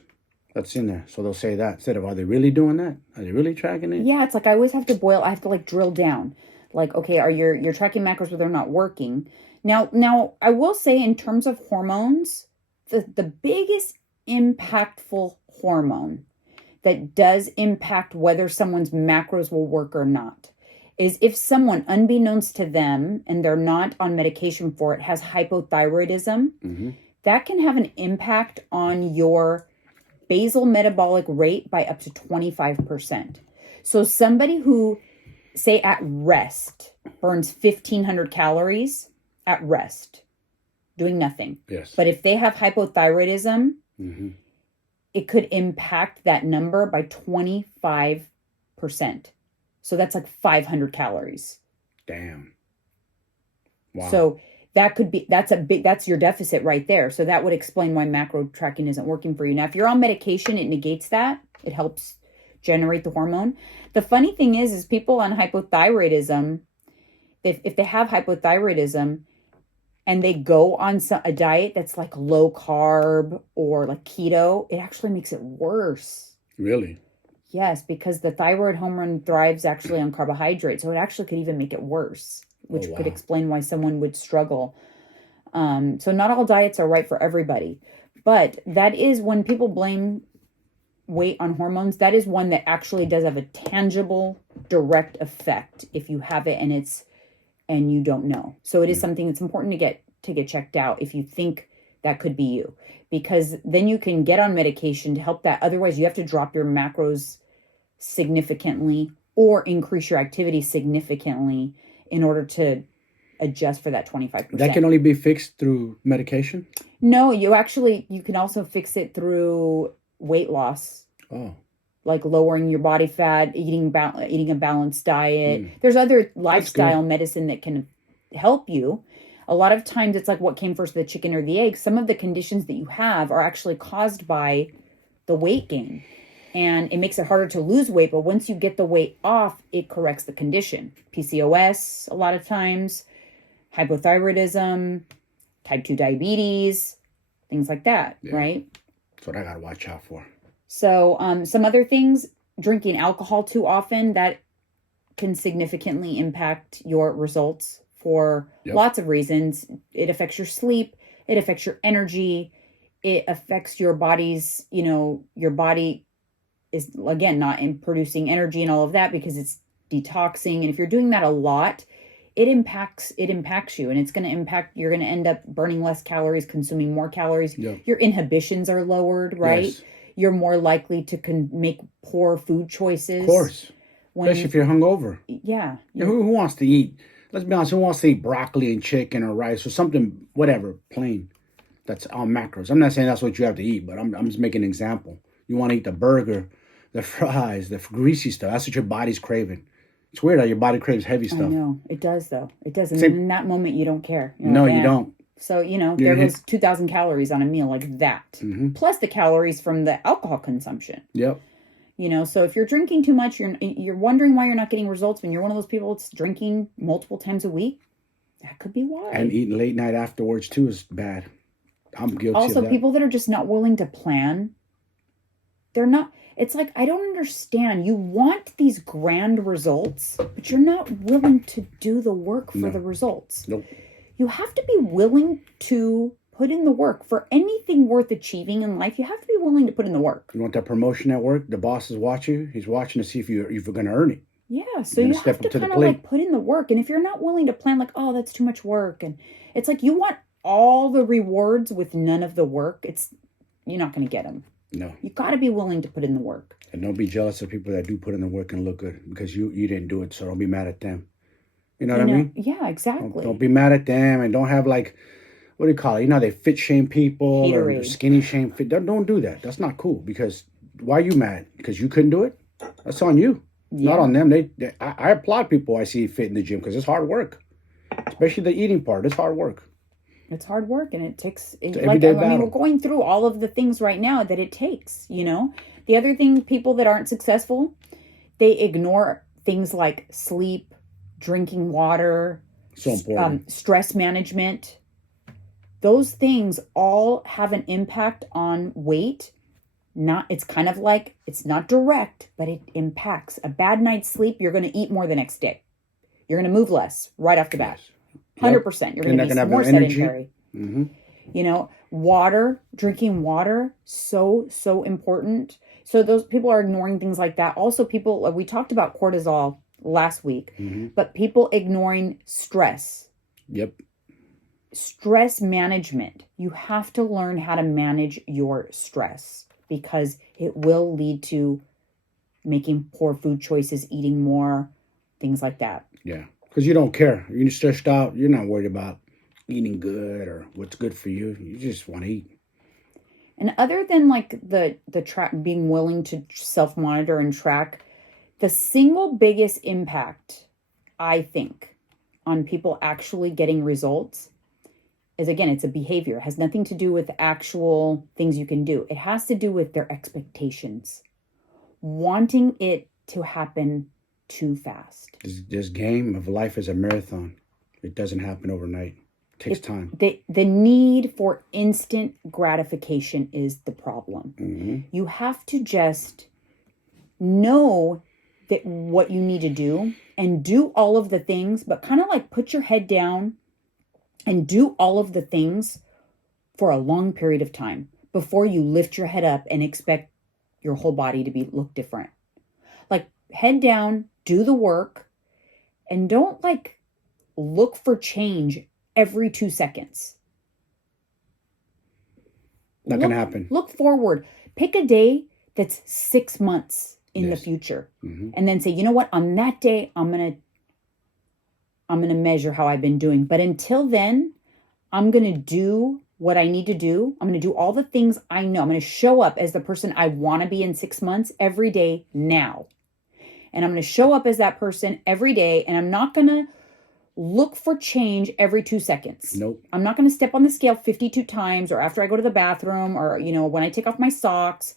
that's in there. So they'll say that instead of, are they really doing that? Are they really tracking it? Yeah, it's like I always have to I have to like drill down. Like, okay, are you're tracking macros but they're not working? Now I will say in terms of hormones, the biggest impactful hormone that does impact whether someone's macros will work or not is if someone, unbeknownst to them, and they're not on medication for it, has hypothyroidism, mm-hmm. that can have an impact on your basal metabolic rate by up to 25%. So somebody who, say at rest, burns 1,500 calories at rest, doing nothing. Yes. But if they have hypothyroidism, mm-hmm. it could impact that number by 25%. So that's like 500 calories. Damn. Wow. So that's your deficit right there. So that would explain why macro tracking isn't working for you. Now, if you're on medication, it negates that. It helps generate the hormone. The funny thing is people on hypothyroidism, if they have hypothyroidism and they go on a diet that's like low carb or like keto, it actually makes it worse. Really? Yes, because the thyroid hormone thrives actually on carbohydrates. So it actually could even make it worse, which could explain why someone would struggle. So not all diets are right for everybody. But that is when people blame weight on hormones, that is one that actually does have a tangible, direct effect if you have it and you don't know. So it is something that's important to get checked out if you think that could be you. Because then you can get on medication to help that. Otherwise, you have to drop your macros significantly or increase your activity significantly in order to adjust for that 25%. That can only be fixed through medication? No, you can also fix it through weight loss. Oh. Like lowering your body fat, eating a balanced diet. There's other lifestyle medicine that can help you. A lot of times it's like what came first, the chicken or the egg. Some of the conditions that you have are actually caused by the weight gain. and it makes it harder to lose weight. But once you get the weight off, it corrects the condition. PCOS, a lot of times, hypothyroidism, type 2 diabetes, things like that, right? That's what I got to watch out for. So some other things, drinking alcohol too often, that can significantly impact your results for lots of reasons. It affects your sleep. It affects your energy. It affects your body's, your body is, again, not in producing energy and all of that because it's detoxing. And if you're doing that a lot, it impacts you, and it's going to impact, you're going to end up burning less calories, consuming more calories. Your inhibitions are lowered, right? Yes. You're more likely to make poor food choices. Of course. Especially if you're hungover. Yeah. Who wants to eat? Let's be honest. Who wants to eat broccoli and chicken or rice or something, whatever, plain? That's all macros. I'm not saying that's what you have to eat, but I'm just making an example. You want to eat the burger, the fries, the greasy stuff. That's what your body's craving. It's weird how your body craves heavy stuff. I know. It does, though. It does. And in that moment, you don't care. No, you don't. So, there goes 2,000 calories on a meal like that. Mm-hmm. Plus the calories from the alcohol consumption. Yep. So if you're drinking too much, you're wondering why you're not getting results when you're one of those people that's drinking multiple times a week. That could be why. And eating late night afterwards too is bad. I'm guilty of that. Also, people that are just not willing to plan, they're not. It's like, I don't understand. You want these grand results, but you're not willing to do the work for the results. Nope. You have to be willing to put in the work. For anything worth achieving in life, you have to be willing to put in the work. You want that promotion at work? The boss is watching you. He's watching to see if you're going to earn it. Yeah, so you have to kind of like put in the work. And if you're not willing to plan, like, oh, that's too much work. And it's like you want all the rewards with none of the work. You're not going to get them. No. You got to be willing to put in the work. And don't be jealous of people that do put in the work and look good because you didn't do it. So don't be mad at them. You know what I mean? Yeah, exactly. Don't be mad at them, and don't have like, what do you call it? They fit shame people or skinny shame fit. Don't do that. That's not cool. Because why are you mad? Because you couldn't do it? That's on you. Yeah. Not on them. I applaud people I see fit in the gym because it's hard work. Especially the eating part. It's hard work. It's hard work, and it takes everyday battle. we're going through all of the things right now that it takes, The other thing, people that aren't successful, they ignore things like sleep, drinking water, so important. Stress management. Those things all have an impact on weight. It's kind of like, it's not direct, but it impacts. A bad night's sleep, you're going to eat more the next day. You're going to move less right off the bat. 100%. You're going to be more sedentary. Mm-hmm. Water, drinking water, so important. So those people are ignoring things like that. Also, we talked about cortisol last week, but people ignoring stress. Yep. Stress management. You have to learn how to manage your stress because it will lead to making poor food choices, eating more, things like that. Yeah. Because you don't care. You're stressed out. You're not worried about eating good or what's good for you. You just want to eat. And other than like the being willing to self-monitor and track, the single biggest impact, I think, on people actually getting results is, again, it's a behavior. It has nothing to do with actual things you can do. It has to do with their expectations. Wanting it to happen too fast. This game of life is a marathon. It doesn't happen overnight. It takes time. The need for instant gratification is the problem. Mm-hmm. You have to just know that what you need to do and do all of the things, but kind of like put your head down and do all of the things for a long period of time before you lift your head up and expect your whole body to look different. Like, head down, do the work, and don't like look for change every 2 seconds. Not going to happen. Look forward. Pick a day that's 6 months in the future. Mm-hmm. And then say, you know what? On that day, I'm going to measure how I've been doing. But until then, I'm going to do what I need to do. I'm going to do all the things I know. I'm going to show up as the person I want to be in 6 months every day now. And I'm going to show up as that person every day. And I'm not going to look for change every 2 seconds. Nope. I'm not going to step on the scale 52 times or after I go to the bathroom or, when I take off my socks.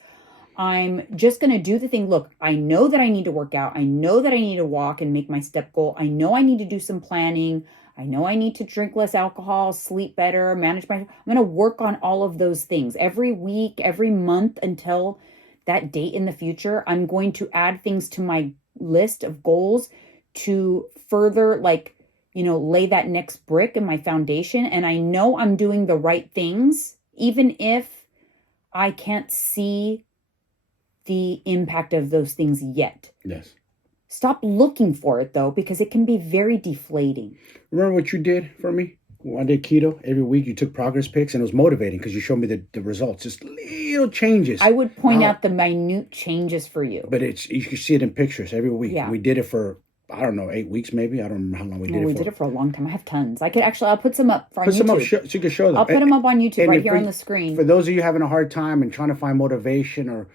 I'm just going to do the thing. Look, I know that I need to work out. I know that I need to walk and make my step goal. I know I need to do some planning. I know I need to drink less alcohol, sleep better, manage I'm going to work on all of those things every week, every month until that date in the future. I'm going to add things to my list of goals to further, like, lay that next brick in my foundation. And I know I'm doing the right things, even if I can't see the impact of those things yet. Yes. Stop looking for it, though, because it can be very deflating. Remember what you did for me? When I did keto, every week you took progress pics, and it was motivating because you showed me the results. Just little changes. I would point out the minute changes for you. But you can see it in pictures every week. Yeah. We did it for, I don't know, 8 weeks maybe. I don't remember how long we did it for. We did it for a long time. I have tons. I'll put some up on YouTube. Put some up so you can show them. I'll put them up on YouTube right here on the screen. For those of you having a hard time and trying to find motivation or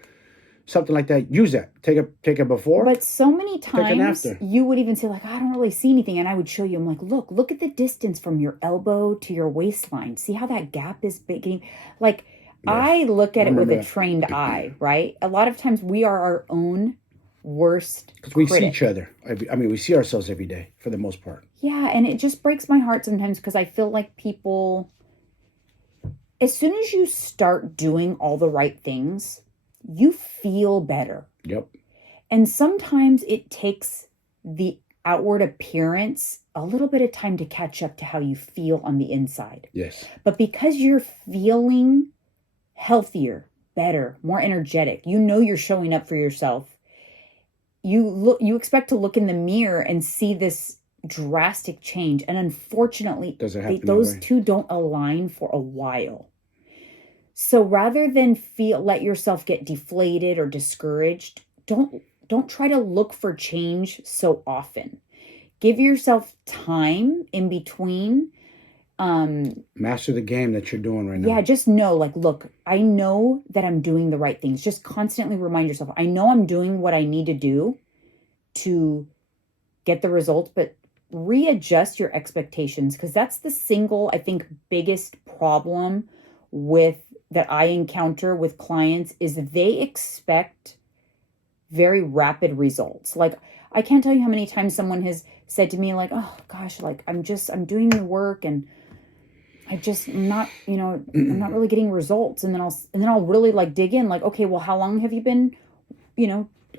something like that, use that. Take a before. But so many times after. You would even say, like, I don't really see anything. And I would show you, I'm like, look at the distance from your elbow to your waistline. See how that gap is big? Like, yes. I look at it with a trained eye, right? A lot of times we are our own worst because we see each other. We see ourselves every day for the most part. Yeah, and it just breaks my heart sometimes because I feel like people, as soon as you start doing all the right things, you feel better. Yep. And sometimes it takes the outward appearance a little bit of time to catch up to how you feel on the inside. Yes. But because you're feeling healthier, better, more energetic, you're showing up for yourself. You expect to look in the mirror and see this drastic change. And unfortunately, those two don't align for a while. So rather than let yourself get deflated or discouraged, don't try to look for change so often. Give yourself time in between. Master the game that you're doing right now. Yeah, just know, look, I know that I'm doing the right things. Just constantly remind yourself, I know I'm doing what I need to do to get the results, but readjust your expectations, because that's the single, I think, biggest problem that I encounter with clients is they expect very rapid results. Like, I can't tell you how many times someone has said to me, like, oh gosh, like I'm doing the work and I'm not really getting results. And then I'll really dig in, like, okay, well, how long have you been,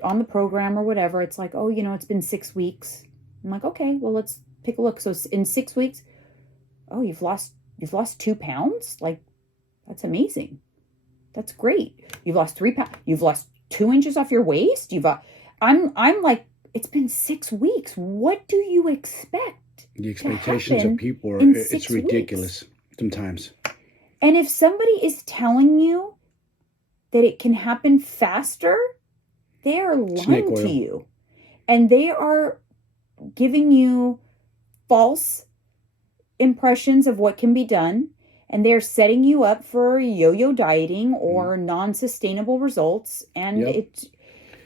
on the program or whatever? It's like, oh, it's been 6 weeks. I'm like, okay, well, let's take a look. So in 6 weeks, oh, you've lost 2 pounds? Like, that's amazing. That's great. You've lost 3 pounds. You've lost 2 inches off your waist. I'm like, it's been 6 weeks. What do you expect? The expectations of people it's ridiculous sometimes. And if somebody is telling you that it can happen faster, they are lying to you. And they are giving you false impressions of what can be done. And they're setting you up for yo-yo dieting or non-sustainable results. And it's,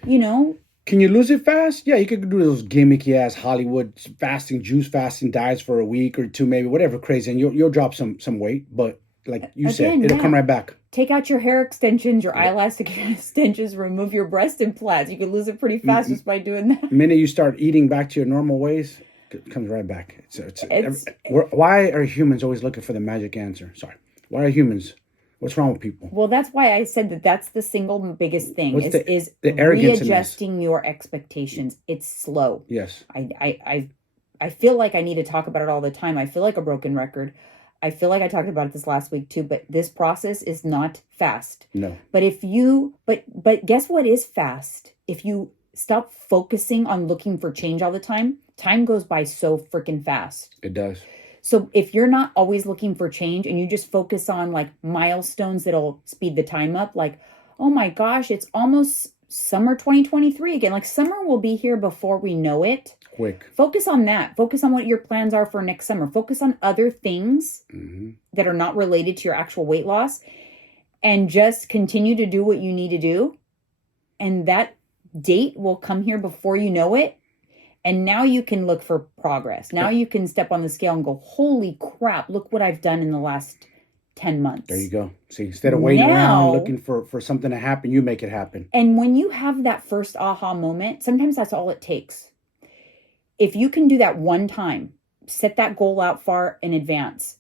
Can you lose it fast? Yeah, you could do those gimmicky ass Hollywood juice fasting diets for a week or two, maybe, whatever crazy, and you'll drop some weight. But like you said, it'll come right back. Take out your hair extensions, your eyelastic extensions, remove your breast implants. You can lose it pretty fast just by doing that. The minute you start eating back to your normal ways, it comes right back. Why are humans always looking for the magic answer? Sorry. Why are humans? What's wrong with people? Well, that's why I said that's the single biggest thing is the arrogance readjusting your expectations. It's slow. Yes. I feel like I need to talk about it all the time. I feel like a broken record. I feel like I talked about it this last week too, but this process is not fast. No. But but guess what is fast? If you stop focusing on looking for change all the time goes by so freaking fast. It does. So if you're not always looking for change and you just focus on milestones that'll speed the time up, like, oh my gosh, it's almost summer 2023 again. Like, summer will be here before we know it. Quick. Focus on that. Focus on what your plans are for next summer. Focus on other things that are not related to your actual weight loss, and just continue to do what you need to do. And that date will come here before you know it. And now you can look for progress. Now you can step on the scale and go, holy crap, look what I've done in the last 10 months. There you go. See, instead of waiting Now- around looking for something to happen, you make it happen. And when you have that first aha moment, sometimes that's all it takes. If you can do that one time, set that goal out far in advance,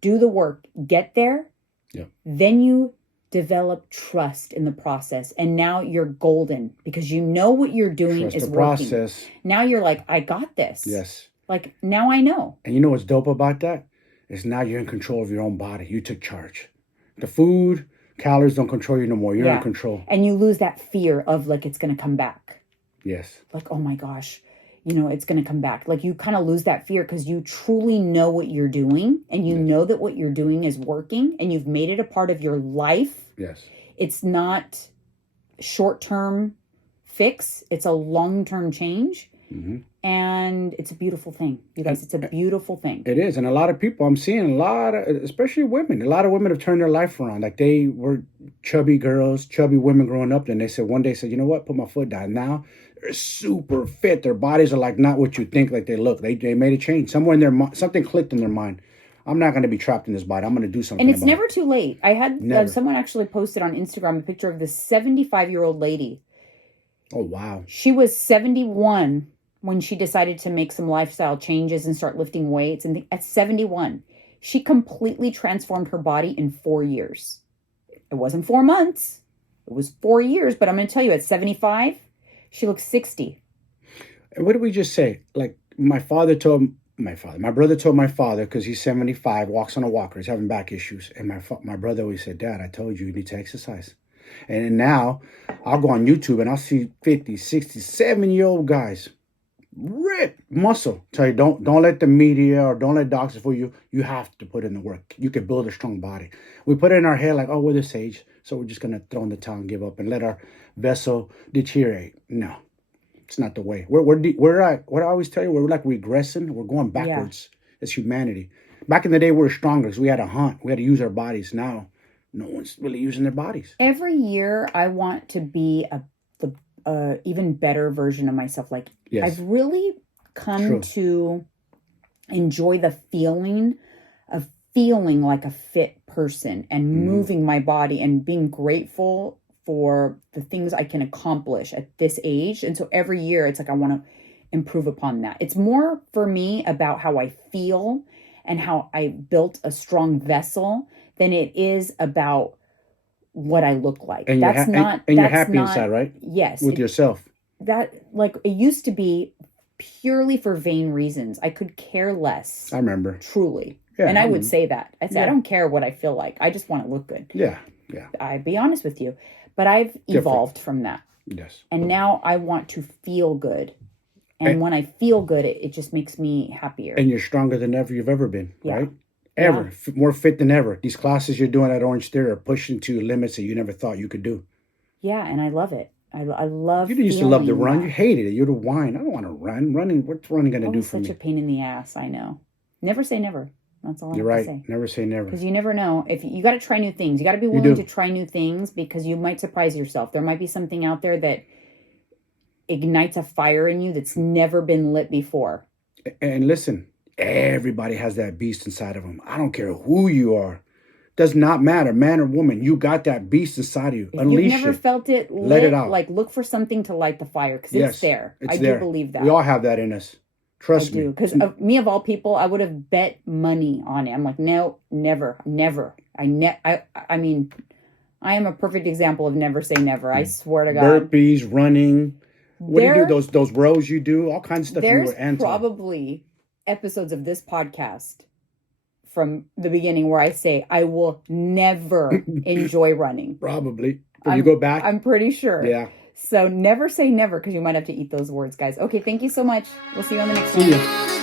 do the work, get there, Yeah. then you develop trust in the process. And now you're golden because you know what you're doing Trust is the working. process. Now you're like, I got this. Yes. Like, now I know. And you know what's dope about that? Is now you're in control of your own body. You took charge. The food, calories don't control you no more. You're in control. And you lose that fear of like, it's going to come back. Yes. Like, oh my gosh, it's going to come back. Like you kind of lose that fear because you truly know what you're doing and you know that what you're doing is working and you've made it a part of your life. Yes. It's not short-term fix. It's a long-term change. Mm-hmm. And it's a beautiful thing. You guys, it's a beautiful thing. It is. And a lot of people, I'm seeing especially women, a lot of women have turned their life around. Like they were chubby girls, chubby women growing up. Then they said, one day, you know what, put my foot down. Now they're super fit. Their bodies are like not what you think like they look. They made a change. Somewhere in their mind, something clicked in their mind. I'm not going to be trapped in this body. I'm going to do something. And it's never too late. I had someone actually posted on Instagram a picture of this 75-year-old lady. Oh, wow. She was 71 when she decided to make some lifestyle changes and start lifting weights. And at 71, she completely transformed her body in 4 years. It wasn't 4 months. It was 4 years. But I'm going to tell you, at 75, she looks 60. And what did we just say? Like my brother told my father, because he's 75, walks on a walker. He's having back issues. And my brother always said, Dad, I told you need to exercise. And now I'll go on YouTube and I'll see 50, 60, 70-year-old guys, ripped muscle. Tell you, don't let the media or don't let doctors fool you. You have to put in the work. You can build a strong body. We put it in our head like, oh, we're this age, so we're just going to throw in the towel and give up and let our vessel deteriorate. No, it's not the way. We're like, what I always tell you, we're like regressing. We're going backwards as humanity. Back in the day, we were stronger because we had to hunt. We had to use our bodies. Now, no one's really using their bodies. Every year, I want to be the even better version of myself. Like, I've really come to enjoy the feeling of feeling like a fit person and moving my body and being grateful for the things I can accomplish at this age. And so every year, it's like I want to improve upon that. It's more for me about how I feel and how I built a strong vessel than it is about what I look like. And that's you're happy inside, right? Yes. With yourself. That, like, it used to be purely for vain reasons. I could care less. I remember. Truly. Yeah, and I would say that. I said, I don't care what I feel like. I just want to look good. Yeah. Yeah. I'd be honest with you. But I've evolved from that. Yes. And now I want to feel good. And when I feel good, it just makes me happier. And you're stronger than ever you've ever been, right? Ever. More fit than ever. These classes you're doing at Orange Theory are pushing to limits that you never thought you could do. Yeah, and I love it. I love. You used to love to run. You hated it. You're the whine. I don't want to run. What's running going to do for me? Such a pain in the ass. I know. Never say never. That's all You're I right. have to say. Never say never. Because you never know. If you got to try new things. You got to be willing to try new things because you might surprise yourself. There might be something out there that ignites a fire in you that's never been lit before. And listen, everybody has that beast inside of them. I don't care who you are. Does not matter, man or woman. You got that beast inside of you. If Unleash you've never felt it, let it out. Like, look for something to light the fire because it's there. I do believe that. We all have that in us. Trust me. Because me of all people, I would have bet money on it. I'm like, no, never. I mean, I am a perfect example of never say never. I swear to God. Burpees, running. What do you do? Those rows you do, all kinds of stuff. There's probably episodes of this podcast from the beginning where I say I will never enjoy running. Probably. When you go back? I'm pretty sure. Yeah. So never say never because you might have to eat those words, guys. Okay, thank you so much. We'll see you on the next one. See ya.